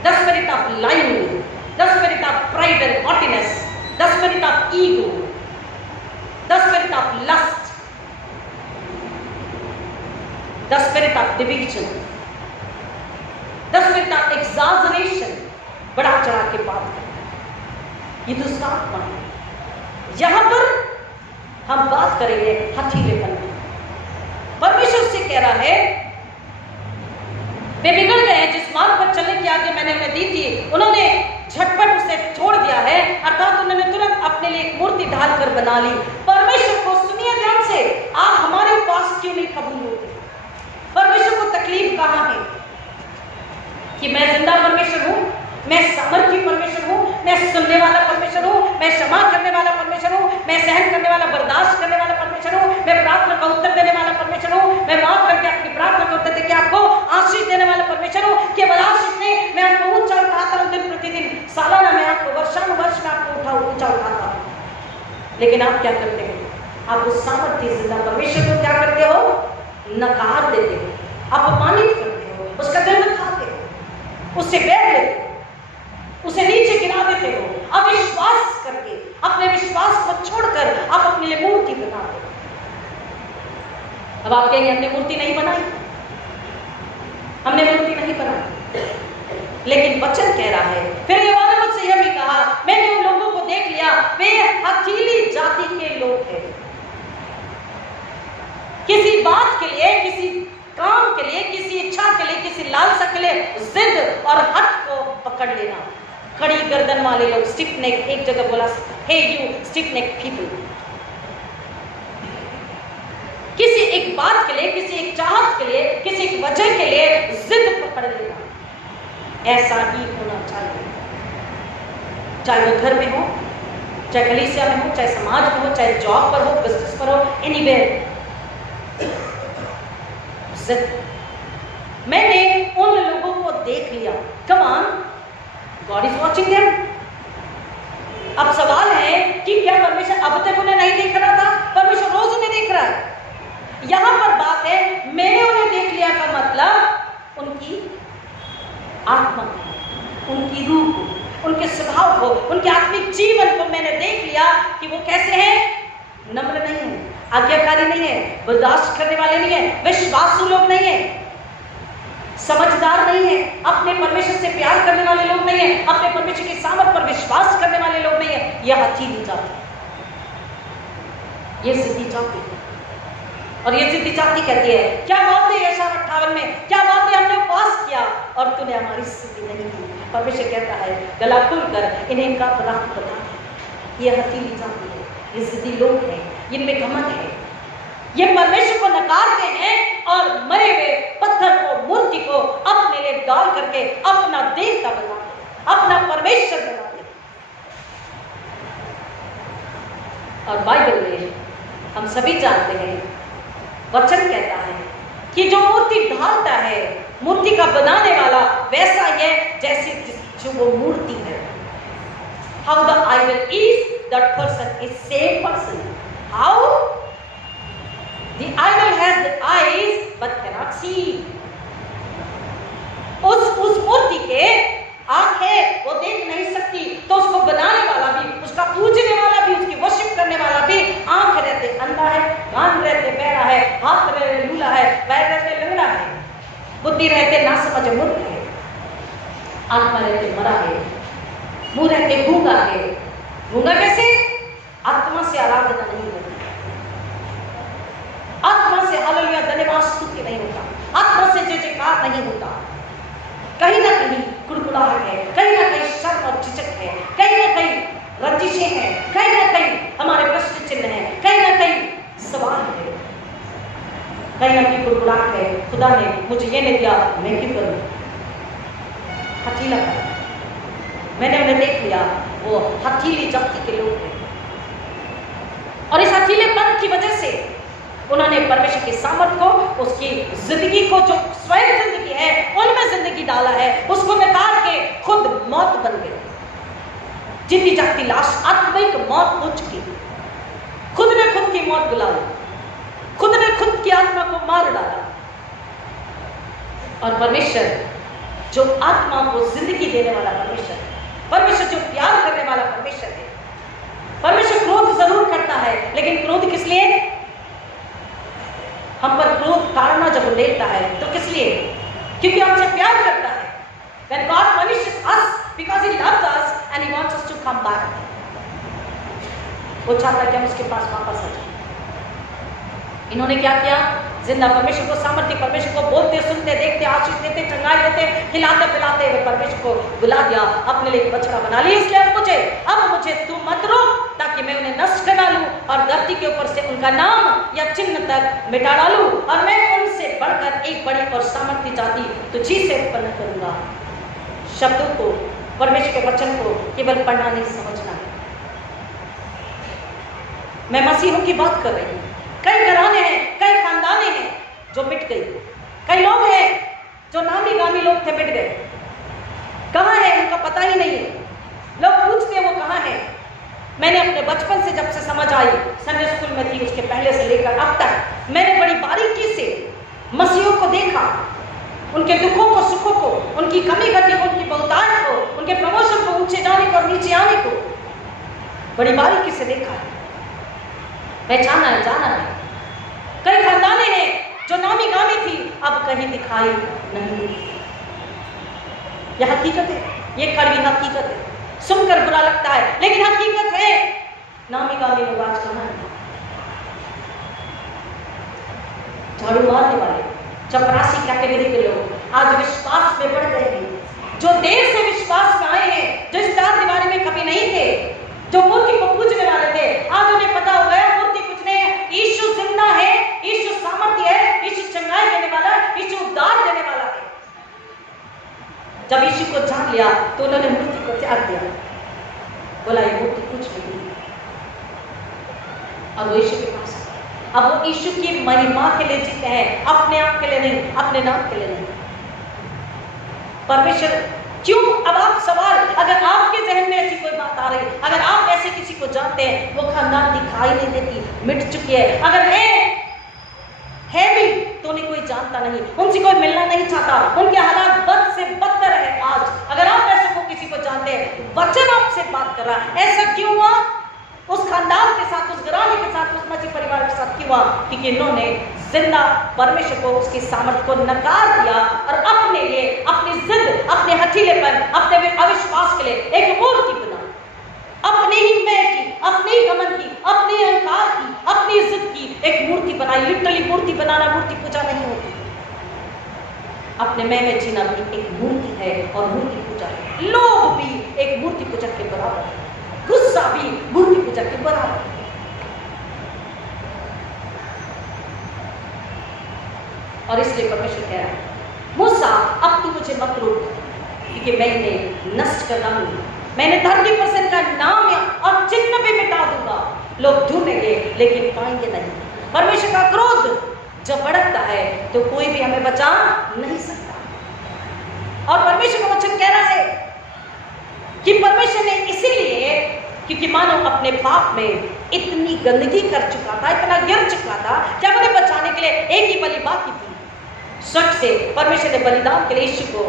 the spirit of lying, the spirit of pride and haughtiness, the spirit of ego, the spirit of lust, the spirit of division, the spirit of exaggeration, बढ़ा चढ़ा के बात करना, ये दूसरा आत्मा है। यहां पर हम बात करेंगे हथीलेपन की। परमेश्वर से कह रहा है वे बिगड़ गए हैं, जिस मार्ग पर चलने की आज्ञा मैंने उन्हें दी थी उन्होंने झटपट उसे छोड़ दिया है, अर्थात उन्होंने तुरंत अपने लिए एक मूर्ति ढालकर बना ली। परमेश्वर को सुनिए ध्यान से, आप हमारे पास क्यों नहीं कबूल होते? परमेश्वर को तकलीफ कहां है कि मैं जिंदा परमेश्वर हूं, मैं सामर्थ्य परमेश्वर हूं, मैं सुनने वाला परमेश्वर हूं, मैं क्षमा करने वाला परमेश्वर हूं, मैं सहन करने वाला, बर्दाश्त करने वाला परमेश्वर हूं, मैं प्रार्थना का उत्तर देने वाला परमेश्वर हूं, मैं माफ करके अपनी प्रार्थना का उत्तर देके आपको आशीष देने वाला परमेश्वर हूं। केवल आशीष नहीं, मैं आपको ऊंचा उठाता हूं दिन प्रतिदिन, सालाना मैं आपको, वर्षानुवर्ष में आपको ऊंचा उठाता हूं। लेकिन आप क्या करते हो? आप उस सामर्थ्य जिंदा परमेश्वर को क्या करते हो? नकार देते हो, अपमानित करते हो, उसका दिल दुखाते हो, उससे बैठ लेते हो, उसे नीचे गिरा देते हो, अविश्वास करके, अपने विश्वास को छोड़कर आप अपने लिए मूर्ति बनाते हो। अब आप कहेंगे हमने मूर्ति नहीं बनाई, हमने मूर्ति नहीं बनाई, लेकिन वचन कह रहा है, फिर यहोवा ने मुझसे यह भी कहा, मैंने उन लोगों को देख लिया, वे हथीली जाति के लोग हैं। किसी बात के लिए, किसी काम के लिए, किसी इच्छा के लिए, किसी लालसा के लिए जिद और हट को पकड़ लेना। कड़ी गर्दन वाले लोग, स्टिफ नेक, एक जगह बोला हे यू स्टिफ नेक पीपल, किसी एक बात के लिए, किसी एक चाहत के लिए, किसी एक वजह के लिए जिद पकड़ लेना। ऐसा ही होना चाहिए, चाहे वो घर में हो, चाहे कलीसिया में हो, चाहे समाज में हो, चाहे जॉब पर हो, बिजनेस पर हो, एनीवेयर। मैंने उन लोगों को देख लिया, come on, God is watching them. अब सवाल है कि क्या परमेश्वर अब तक उन्हें नहीं देख रहा था? परमेश्वर रोज उन्हें देख रहा है। यहां पर बात है मैंने उन्हें देख लिया का मतलब उनकी आत्मा, उनकी रूह को, उनके स्वभाव को, उनके आत्मिक जीवन को मैंने देख लिया कि वो कैसे हैं। नम्र नहीं है, आज्ञाकारी नहीं है, बर्दाश्त करने वाले नहीं है, विश्वासु लोग नहीं है, समझदार नहीं है, अपने परमेश्वर से प्यार करने वाले लोग नहीं है, अपने परमेश्वर के सामर्थ पर विश्वास करने वाले लोग नहीं है। यह हथीली जाति, ये जिद्दी जाति है। और ये जिद्दी जाति कहती है, क्या बात है यशायाह 58 में, क्या बात है हमने उपवास किया और तूने हमारी स्थिति नहीं की। परमेश्वर कहता है गला खुलकर इन्हें इनका अपराध बता दे। ये हथीली जाति है, ये जिद्दी लोग हैं, इनमें घमंड है, ये परमेश्वर को नकारते हैं और मरे हुए पत्थर को, मूर्ति को अपने लिए डाल करके अपना देवता बनाते, अपना परमेश्वर बनाते। और बाइबल में हम सभी जानते हैं, वचन कहता है कि जो मूर्ति ढालता है, मूर्ति का बनाने वाला वैसा ही है जैसे जो वो मूर्ति है। How the idol is, that person is same person. How the idol has the eyes but cannot see। उस मूर्ति के आंख है, वो देख नहीं सकती, तो उसको बनाने वाला भी, उसका पूजने वाला भी, उसकी वर्शिप करने वाला भी आंख रहते अंधा है, कान रहते बहरा है, हाथ रहते लूला है, पैर रहते लंगड़ा है, बुद्धि रहते ना समझ मूर्ख है, आत्मा रहते मरा है, मुंह रहते गूंगा है। गूंगा कैसे? आत्मा से आराधना नहीं होती, आत्मा से हालेलुया धन्यवाद स्तुति नहीं होता, आत्मा से जय जयकार नहीं होता। कहीं ना कहीं कुड़कुड़ाहट है, कहीं ना कहीं शर्म और झिझक है, कहीं ना कहीं रंजिशें हैं, कहीं ना कहीं हमारे प्रश्न चिन्ह हैं, कहीं ना कहीं सवाल है, कहीं ना कहीं कुड़कुड़ाहट है। खुदा ने मुझे ये नहीं दिया, मैं क्यों करूं? हथीला है। मैंने उन्हें देख लिया, वो हथीली जाति के लोग हैं और इस हथीलेपन की वजह से उन्होंने परमेश्वर की सामर्थ को, उसकी जिंदगी को, जो स्वयं जिंदगी है उनमें जिंदगी डाला है, उसको नकार के खुद मौत बन गए। जिंदी जागती लाश आत्मिक मौत हो चुकी, खुद ने खुद की मौत बुला ली, खुद ने खुद की आत्मा को मार डाला। और परमेश्वर जो आत्मा को जिंदगी देने वाला परमेश्वर, परमेश्वर जो प्यार करने वाला परमेश्वर है। परमेश्वर क्रोध जरूर करता है, लेकिन क्रोध किस लिए? हम पर क्रोध ताड़ना जब देखता है तो किस लिए? क्योंकि हमसे प्यार करता है। When God punishes us because He loves us and He wants us to come back, वो चाहता है कि हम उसके पास वापस आ जाएं। इन्होंने क्या किया? जिंदा परमेश्वर को, सामर्थ्य परमेश्वर को बोलते, सुनते, देखते, आशीष देते, चंगाई देते, खिलाते पिलाते हुए परमेश्वर को बुला दिया, अपने लिए बछड़ा बना लिया। इसलिए अब मुझे तू मत रोक, ताकि मैं उन्हें नष्ट कर डालूं और धरती के ऊपर से उनका नाम या चिन्ह तक मिटा डालूं, और मैं उनसे बढ़कर एक बड़ी और सामर्थ्य जाति तुझी से उत्पन्न करूंगा। शब्दों को, परमेश्वर के वचन को केवल पढ़ना नहीं, समझना है। मैं मसीहों की बात कर रही हूँ। कई घराने हैं, कई खानदाने हैं जो मिट गई, कई लोग हैं जो नामी गामी लोग थे, मिट गए। कहाँ है उनका पता ही नहीं है। लोग पूछते हैं वो कहाँ है। मैंने अपने बचपन से, जब से समझ आई, संडे स्कूल में थी, उसके पहले से लेकर अब तक मैंने बड़ी बारीकी से मसीहों को देखा, उनके दुखों को, सुखों को, उनकी कमी घटी को, उनकी बहुतायत को, उनके प्रमोशन को, ऊंचे जाने को और नीचे आने को बड़ी बारीकी से देखा है, पहचाना है, जाना है। कई खानदाने हैं जो नामी गामी थी, अब कहीं दिखाई नहीं। यह हकीकत है, ये कड़वी हकीकत है, सुनकर बुरा लगता है, लेकिन हकीकत है। नामी गामी लोग आज कहाँ हैं? झाड़ू मारने वाले, चपरासी कैटेगरी के लोग आज विश्वास में बढ़ गए हैं। जो देर से विश्वास में आए हैं, जो इस चार दीवारी में कभी नहीं थे, जो मूर्ति को पूजने वाले थे, आज उन्हें पता हो गया मूर्ति कुछ नहीं है, यीशु जिंदा है, यीशु सामर्थ्य है, यीशु चंगाई देने वाला है, यीशु उद्धार देने वाला है। जब यीशु को जान लिया तो उन्होंने मूर्ति को त्याग दिया, बोला ये मूर्ति कुछ नहीं। अब वो यीशु के पास, अब वो यीशु की महिमा के लिए जीते हैं, अपने आप के लिए नहीं, अपने नाम के लिए नहीं। परमेश्वर क्यों? अब आप सवाल, अगर आपके जहन में ऐसी कोई बात आ रही, अगर आप ऐसे किसी को जानते हैं, वो खानदान दिखाई नहीं देती, मिट चुकी है, अगर है भी तो उन्हें कोई जानता नहीं, उनसे कोई मिलना नहीं चाहता, उनके हालात बद से बदतर है आज। अगर आप ऐसे को किसी को जानते हैं, वचन आपसे बात कर रहा है, ऐसा क्यों हुआ? उस खानदान के साथ, उस घराने के साथ, उस मसीह परिवार के साथ क्यों हुआ? क्योंकि इन्होंने जिंदा परमेश्वर को, उसकी सामर्थ्य को नकार दिया और अपने लिए, अपनी जिद, अपने हठीलेपन, अपने अविश्वास के लिए एक मूर्ति बना, अपने ही मैं की, अपने ही घमंड की, अपने अहंकार की, अपनी इज्जत की एक मूर्ति बनाई। लिटरली मूर्ति बनाना मूर्ति पूजा नहीं होती। अपने मैं में जीना भी एक मूर्ति है और मूर्ति पूजा है। लोभ भी एक मूर्ति पूजा के बराबर है, गुस्सा भी मूर्ति पूजा के बराबर है। और इसलिए परमेश्वर कह रहा है, मूसा अब तू मुझे मत रोक, क्योंकि मैं इन्हें नष्ट कर डालूंगा, मैंने धरती पर से इनका नाम और चिन्ह भी मिटा दूंगा। लोग ढूंढेंगे लेकिन पाएंगे नहीं। परमेश्वर का क्रोध जब भड़कता है तो कोई भी हमें बचा नहीं सकता। और परमेश्वर का वचन कह रहा है कि परमेश्वर ने इसीलिए, क्योंकि मानव अपने पाप में इतनी गंदगी कर चुका था, इतना गिर चुका था कि उन्हें बचाने के लिए एक ही बलि बाकी थी। स्वर्ग से परमेश्वर ने बलिदान के लिए यीशु को,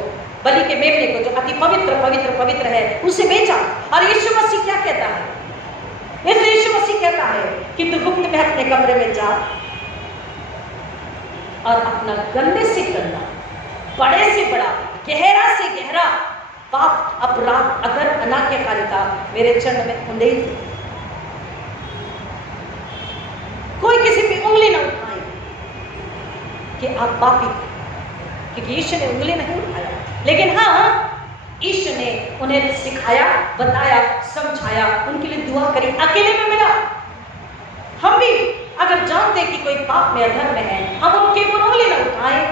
बलि के मेमने को, जो अति पवित्र पवित्र पवित्र है, उसे भेजा। और यीशु मसीह क्या कहता है? इसलिए यीशु मसीह कहता है कि तू गुप्त में अपने कमरे में जा और अपना गंदे से गंदा, बड़े से बड़ा, गहरा से गहरा पाप, अपराध, अगर अनाज्ञाकारिता मेरे चरण में उंडेल दे। कोई किसी पे उंगली ना उठाए कि आप पापी, क्योंकि यीशु ने उंगली नहीं उठाया, लेकिन हाँ यीशु ने उन्हें सिखाया, बताया, समझाया, उनके लिए दुआ करी। अकेले में मिला। हम भी अगर जानते कि कोई पाप में, अधर्म में है, हम उनके ऊपर उंगली न उठाएं,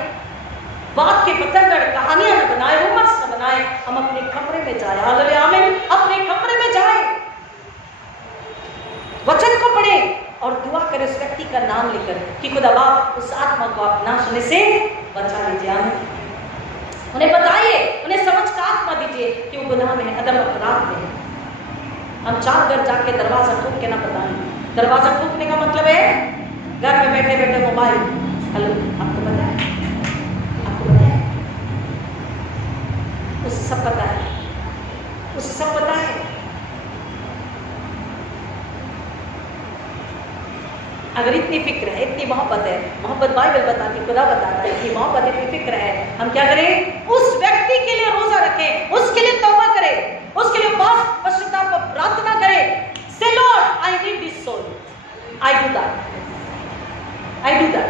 बात के पतंगड़ कहानियां न बनाए, रूमर्स न बनाए, हम अपने कमरे में जाए। हालेलुया, आमीन। अपने कमरे में जाए, वचन को पढ़े और दुआ करें उस व्यक्ति का नाम लेकर कि खुदा बाप उस आत्मा को आप नाश होने से बचा लीजिए। आमीन। उन्हें बताइए, उन्हें समझ का आत्मा दीजिए कि वो गुनाह में है, अदम अपराध में है। हम 4 घर जाके दरवाजा ठोक के ना बताएं। दरवाजा ठोकने का मतलब है घर में बैठे बैठे मोबाइल, हेलो आपको पता है, आपको पता है, उसे सब पता है, उसे सब पता है। अगर इतनी फिक्र है, इतनी मोहब्बत है, मोहब्बत बाइबल बताती, खुदा बताता है, इतनी मोहब्बत, इतनी फिक्र है, हम क्या करें? उस व्यक्ति के लिए रोजा रखें, उसके लिए तौबा करें, उसके लिए उपवास, पश्चाताप और प्रार्थना करें। Say Lord, I need this soul. I do that. I do that.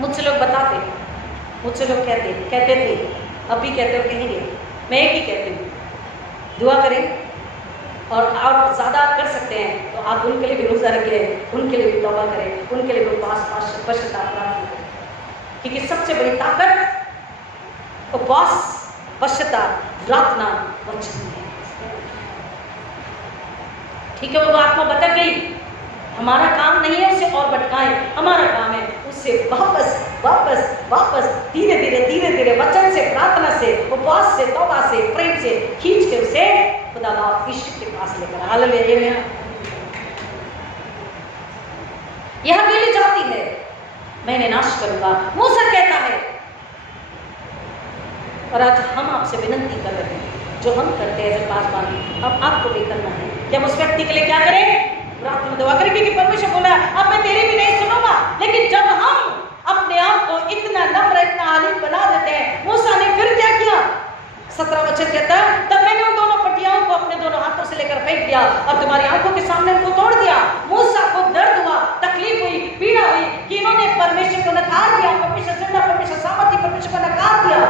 मुझसे लोग बताते, मुझसे लोग कहते थे, अब भी कहते हो, कहेंगे, मैं एक ही कहती हूँ, दुआ करें। और आप ज़्यादा कर सकते हैं तो आप उनके लिए भी रोज़ा रखें, उनके लिए भी तौबा करें, उनके लिए भी उपवास, पश्चाताप, प्रार्थना करें, क्योंकि सबसे बड़ी ताकत उपवास, पश्चाताप, प्रार्थना, वचन है। ठीक है, वो आत्मा भटक गई, हमारा काम नहीं है उसे और भटकाएं, हमारा काम है उससे वापस वापस वापस धीरे धीरे वचन से, प्रार्थना से, उपवास से, तौबा से, प्रेम से खींच के उसे खुदा बाप ईश्वर के पास लेकर। हालेलुया। यह हथेली जाती है, मैं इन्हें नाश करूंगा, मूसा कहता है। और आज हम आपसे विनती कर रहे हैं, जो हम करते हैं पासवान, अब आपको भी करना है कि हम उस व्यक्ति के लिए क्या करें? प्रार्थना, दुआ करें, क्योंकि परमेश्वर बोला अब मैं तेरी भी नहीं सुनूंगा। लेकिन जब हम अपने आप को इतना नम्र, इतना आलिम बना देते हैं, मूसा ने फिर क्या किया? 17 वचन कहता है, तब मैंने उन दोनों पटियाओं को अपने दोनों हाथों से लेकर फेंक दिया और तुम्हारी आंखों के सामने उनको तोड़ दिया। मूसा को दर्द हुआ, तकलीफ हुई, पीड़ा हुई कि इन्होंने परमेश्वर को नकार दिया, परमेश्वर जिंदा, परमेश्वर सामर्थ्य, परमेश्वर को नकार दिया।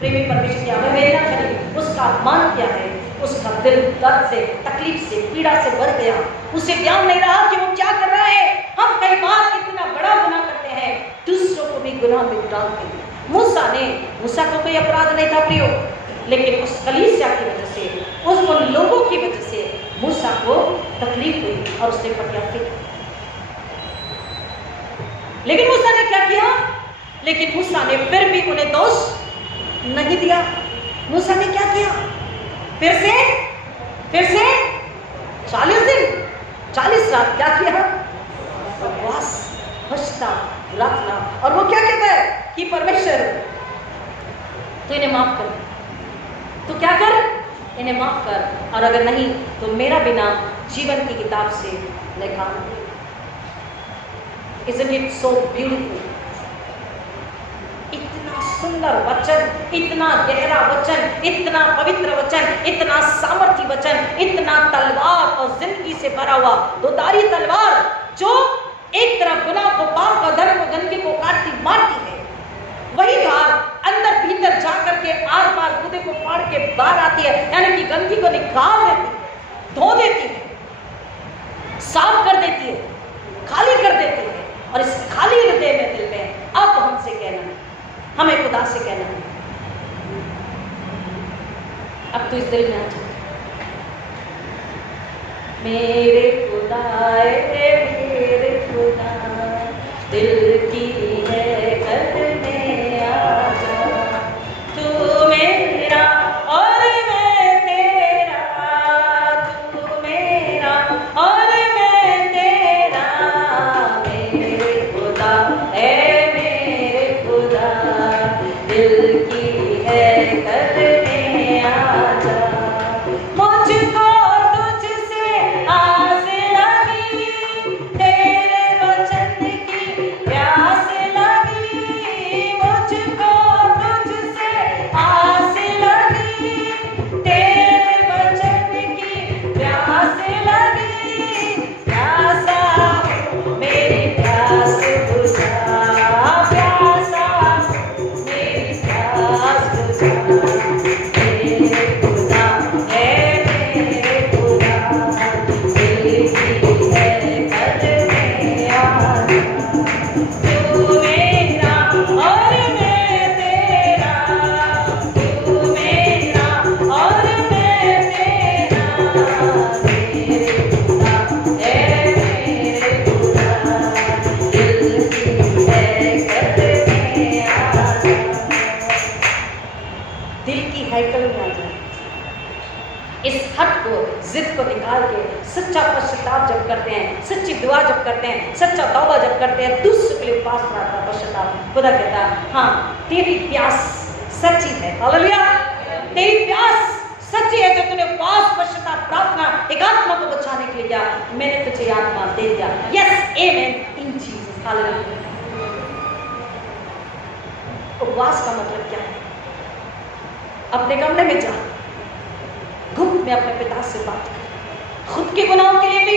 प्रेमी परमेश्वर की अवहेलना करी, उसका अपमान किया है, उसका दिल दर्द से, तकलीफ से, पीड़ा से भर गया। उसे ध्यान नहीं रहा कि वो क्या कर रहा है। हम कई बार इतना बड़ा गुनाह करते हैं, दूसरों को भी गुनाह में डालते हैं। मूसा को कोई अपराध नहीं था प्रियो, लेकिन उस कलीसिया की वजह से, उन लोगों की वजह से मूसा को तकलीफ हुई और उसने पटिया फेंक दी। लेकिन मूसा ने क्या किया? लेकिन मूसा ने फिर भी उन्हें दोष नहीं दिया। मूसा ने क्या किया? फिर से 40 दिन 40 रात क्या किया? उपवास, पश्चाताप, प्रार्थना। और वो क्या कहता है कि परमेश्वर तो इन्हें माफ कर, तो क्या कर, इन्हें माफ कर, और अगर नहीं तो मेरा भी नाम जीवन की किताब से निकाल। Isn't it so beautiful? इतना सुंदर वचन, इतना गहरा वचन, इतना पवित्र वचन, इतना सामर्थी वचन, इतना तलवार और जिंदगी से भरा हुआ दोधारी तलवार जो एक तरफ गुनाह को पाप का धर्म को गंदगी को काटती मारती है, वही धार अंदर भीतर जा करके आर पार गुदे को फाड़ के बाहर आती है, यानी कि गंदगी को निकाल देती है, धो देती है, साफ कर देती है, खाली कर देती है। और इस खाली हृदय में, दिल में अब हमसे कहना है, हमें खुदा से कहना है, अब तो इस दिल में आ जाओ, मेरे खुदा मेरे खुदा दिल की है करने आ जा, तू मेरा और मैं तेरा, तू मेरा और मैं तेरा, मेरे खुदा है मेरे खुदा दिल की है करने आ जा। मुझको तुझसे आस लगी, तेरे वचन की प्यास लगी, मुझको तुझसे आस लगी, तेरे वचन की प्यास लगी, प्यासा हूँ मेरी प्यास बुझा, प्यासा हूँ मेरी प्यास बुझा, मेरे खुदा है मेरे खुदा दिल की है करने आ जा, तू मेरा और मैं तेरा, तू मेरा और मैं तेरा, मेरे खुदा है मेरे खुदा दिल की है करने आ जा। दिल की हैकल में आ जाए, इस हट को जिद को निकाल के सच्चा पश्चाताप जब करते हैं, सच्ची दुआ जब करते हैं, सच्चा तौबा जब करते हैं, दूसरे के लिए पास प्रार्थना पश्चाताप, खुदा कहता है हाँ तेरी प्यास सच्ची है, हालेलुया, तेरी प्यास सच्ची है जो तूने पास पश्चाताप प्रार्थना एक आत्मा को बचाने के लिए किया, मैंने तुझे आत्मा दे दिया। यस आमेन इन जीसस, हालेलुया। उपवास का मतलब क्या है? अपने कमरे में जा, गुप्त में अपने पिता से बात कर, खुद के गुनाहों के लिए भी,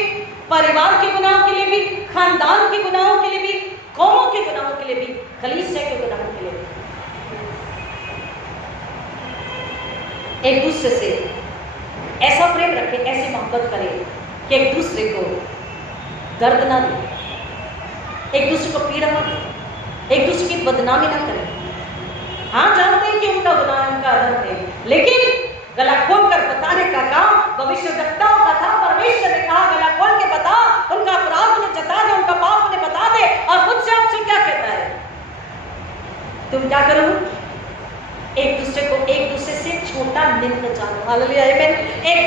परिवार के गुनाहों के लिए भी, खानदान के गुनाहों के लिए भी, कौमों के गुनाहों के लिए भी, कलीसिया के गुनाहों के लिए भी। एक दूसरे से ऐसा प्रेम रखें, ऐसी मोहब्बत करें कि एक दूसरे को दर्द ना दे, एक दूसरे को पीड़ा ना दे, एक दूसरे की बदनामी ना करें। हाँ जानते हैं कि उनका गुनाह उनका दर्द है, लेकिन गला खोल कर बताने का काम भविष्यवक्ताओं का था। परमेश्वर ने कहा गला खोल के बता, उनका अपराध उन्हें जता दे, उनका पाप उन्हें बता दे। और मुझसे आपसे क्या कहता है? तुम क्या करो? एक दूसरे से छोटा निम्न जानो, हालेलुया आमीन। एक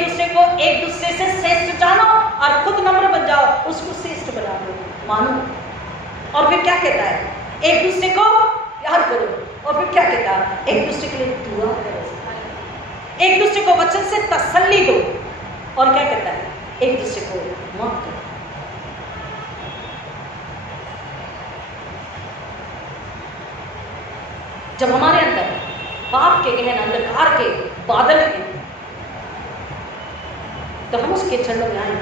दूसरे से श्रेष्ठ जानो और खुद नम्र बन जाओ, उसको श्रेष्ठ बना दो, मानो। और फिर क्या कहता है? एक दूसरे को प्यार करो। और फिर क्या कहता है? एक दूसरे के लिए दुआ करो, एक दूसरे को वचन से तसल्ली दो। और क्या कहता है? एक दूसरे को माफ करो। जब हमारे अंदर पाप के गहन अंधकार के बादल हैं, तो हम उसके चरणों में आए,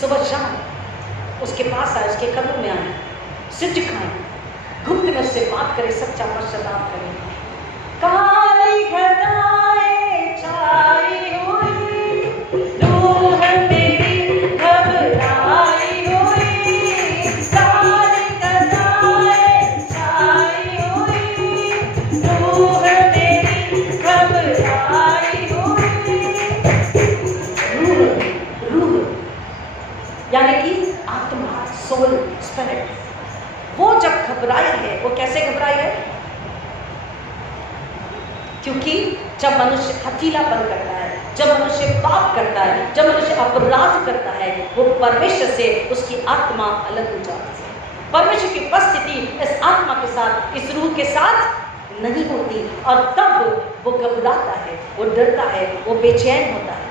सुबह शाम उसके पास आए, उसके कदमों में आए, सिर झुकाएं, गुप्त में उससे बात करें, सच्चा पश्चाताप करें। काली घटाएं छाई हुई, रूह मेरी घबराई हुई, काली घटाएं छाई हुई, रूह मेरी घबराई हुई। रूह यानी कि आत्मा, सोल, स्पिरिट, वो जब घबराई है, वो कैसे घबराई है? क्योंकि जब मनुष्य हठीलापन करता है, जब मनुष्य पाप करता है, जब मनुष्य अपराध करता है, वो परमेश्वर से उसकी आत्मा अलग हो जाती है। परमेश्वर की उपस्थिति इस आत्मा के साथ, इस रूह के साथ नहीं होती, और तब वो घबराता है, वो डरता है, वो बेचैन होता है।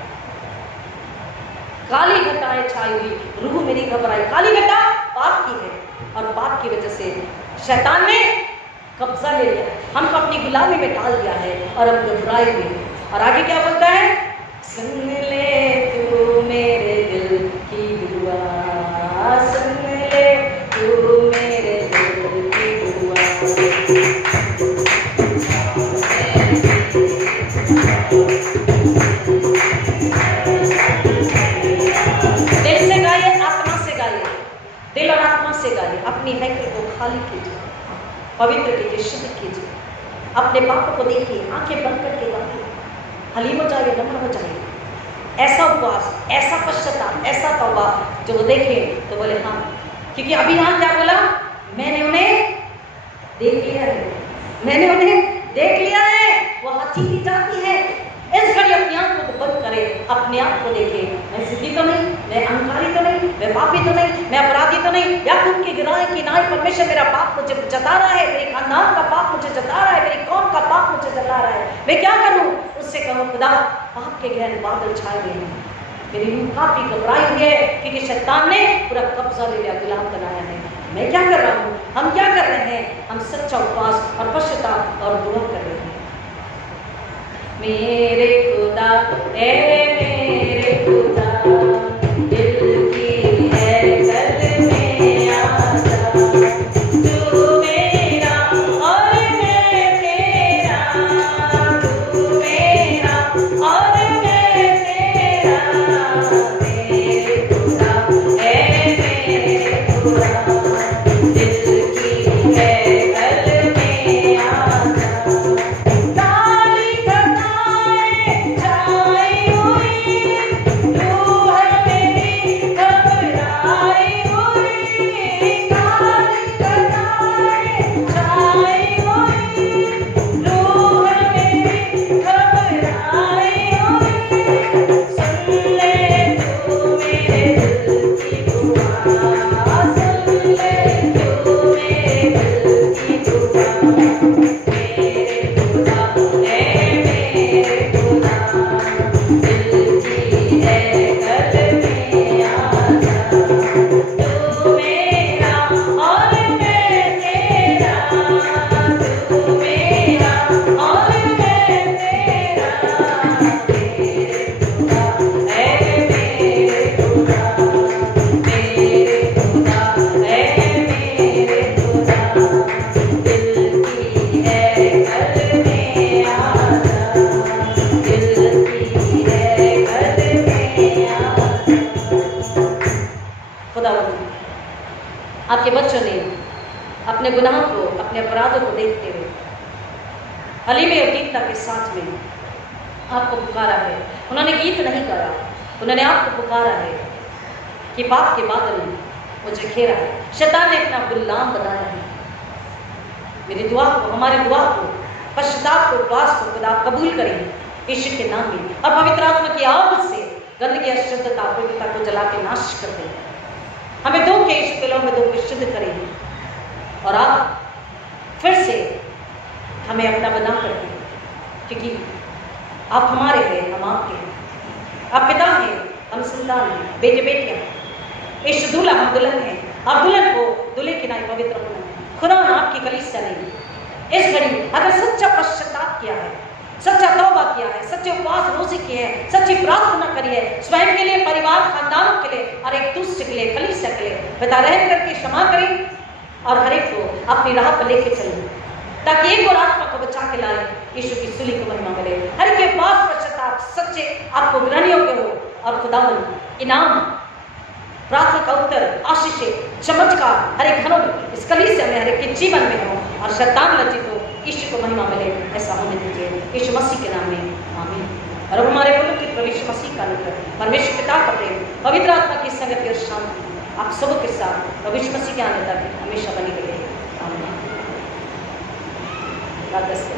काली घटाएं छाई हुई, रूह मेरी घबराई। काली घटा पाप की है और पाप की वजह से शैतान ने कब्जा ले लिया, हमको अपनी गुलामी में डाल दिया है और हम घबराए हुए हैं। और आगे क्या बोलता है? सुन ले तू मेरे दिल की दुआ, सुन ले तू मेरे दिल की दुआ। दिल से गाइए, आत्मा से गाइए, दिल और आत्मा से गाइए। अपनी हैकल को खाली कीजिए, पवित्र कीजिए, शुद्ध कीजिए। अपने पापों को देखिए, आंखें बंद करके गाइए, हलीम हो जाइए, नम्र हो जाइए। ऐसा उपवास, ऐसा पश्चाताप, ऐसा तौबा जो वो देखे तो बोले हाँ, क्योंकि अभी यहाँ क्या बोला? मैंने उन्हें देख लिया है, मैंने उन्हें देख लिया है। वो हंसी की जाती है। इस घड़ी अपनी आंखों को बंद करे, अपने आप को देखे। मैं सिद्धि तो नहीं, मैं अहंकारी तो नहीं, मैं पापी तो नहीं, मैं अपराधी तो नहीं। याकूब की गिराए कि नाई परमेश्वर मेरा पाप मुझे जता रहा है, मेरे खानदान का पाप मुझे जता रहा है, मेरी कौम का पाप मुझे जता रहा है। मैं क्या करूं? उससे कहो खुदा, पाप के गहरे बादल छाए हुए हैं, मेरी रूह काफी घबराई हुई है, क्योंकि शैतान ने पूरा कब्जा ले लिया, गुलाम बनाया है। मैं क्या कर रहा हूँ? हम क्या कर रहे हैं? हम सच्चा उपवास और पश्चाताप और दुआ कर रहे हैं। मेरे खुदा ए मेरे खुदा, दिल की है कल में आजा, तू मेरा और मैं तेरा, तू मेरा और मैं तेरा। मेरे खुदा ए मेरे खुदा, दिल की है कल में आजा। आपके बच्चों ने अपने गुनाहों को, अपने अपराधों को देखते हुए हलीम और दीनता के साथ में आपको पुकारा है। उन्होंने गीत नहीं गाया, उन्होंने आपको पुकारा है कि पाप के बादल ने मुझे घेरा है, शैतान ने अपना गुलाम बनाया है। मेरी दुआ को, हमारी दुआ को, पश्चाताप को, उपवास को खुदा कबूल करें यीशु के नाम में, और पवित्र आत्मा की आग से गंदगी, अशुद्धता, पवित्रता को जला के नाश कर दें। हमें दो के यीशु के लोग में दो को शुद्ध करेंगे और आप फिर से हमें अपना बना कर दें, क्योंकि आप हमारे हैं, हम आपके हैं। आप पिता हैं, हम संतान हैं, बेटे बेटियां। यीशु दूल्हा, हम दुल्हन हैं, और दुल्हन को दूल्हे की नाई पवित्र होना है। खुदा ने आपकी कलीसिया नहीं इस घड़ी अगर सच्चा पश्चाताप किया है, सच्चा तौबा किया है, सच्चे उपवास रोजे किए हैं, सच्ची प्रार्थना करी है, स्वयं के लिए, परिवार, खानदानों के लिए और एक दूसरे के लिए, कलीसिया के लिए, पिता रहम करके क्षमा करें और हर एक को अपनी राह पर लेके चलें, ताकि एक और आत्मा को बचा के लाए, यीशु की सूली को महिमा मिले। हर के पास पश्चाताप सच्चे आपको ग्रहण योग्य हो और खुदावंद इनाम, प्रार्थना का उत्तर, आशीषें, चमत्कार हर एक घरों में, इस कलीसिया में, हर एक के जीवन में हो और शैतान लज्जित हो, यीशु को महिमा मिले। ऐसा होने दीजिए यीशु मसीह के नाम में, आमीन। और अब हमारे पुलकित प्रभु यीशु मसीह का अनुग्रह, परमेश्वर पिता का प्रेम, पवित्र आत्मा की संगति और शांति आप सबों के साथ प्रभु यीशु मसीह के आने तक हमेशा बनी रहे। आमीन। God bless you.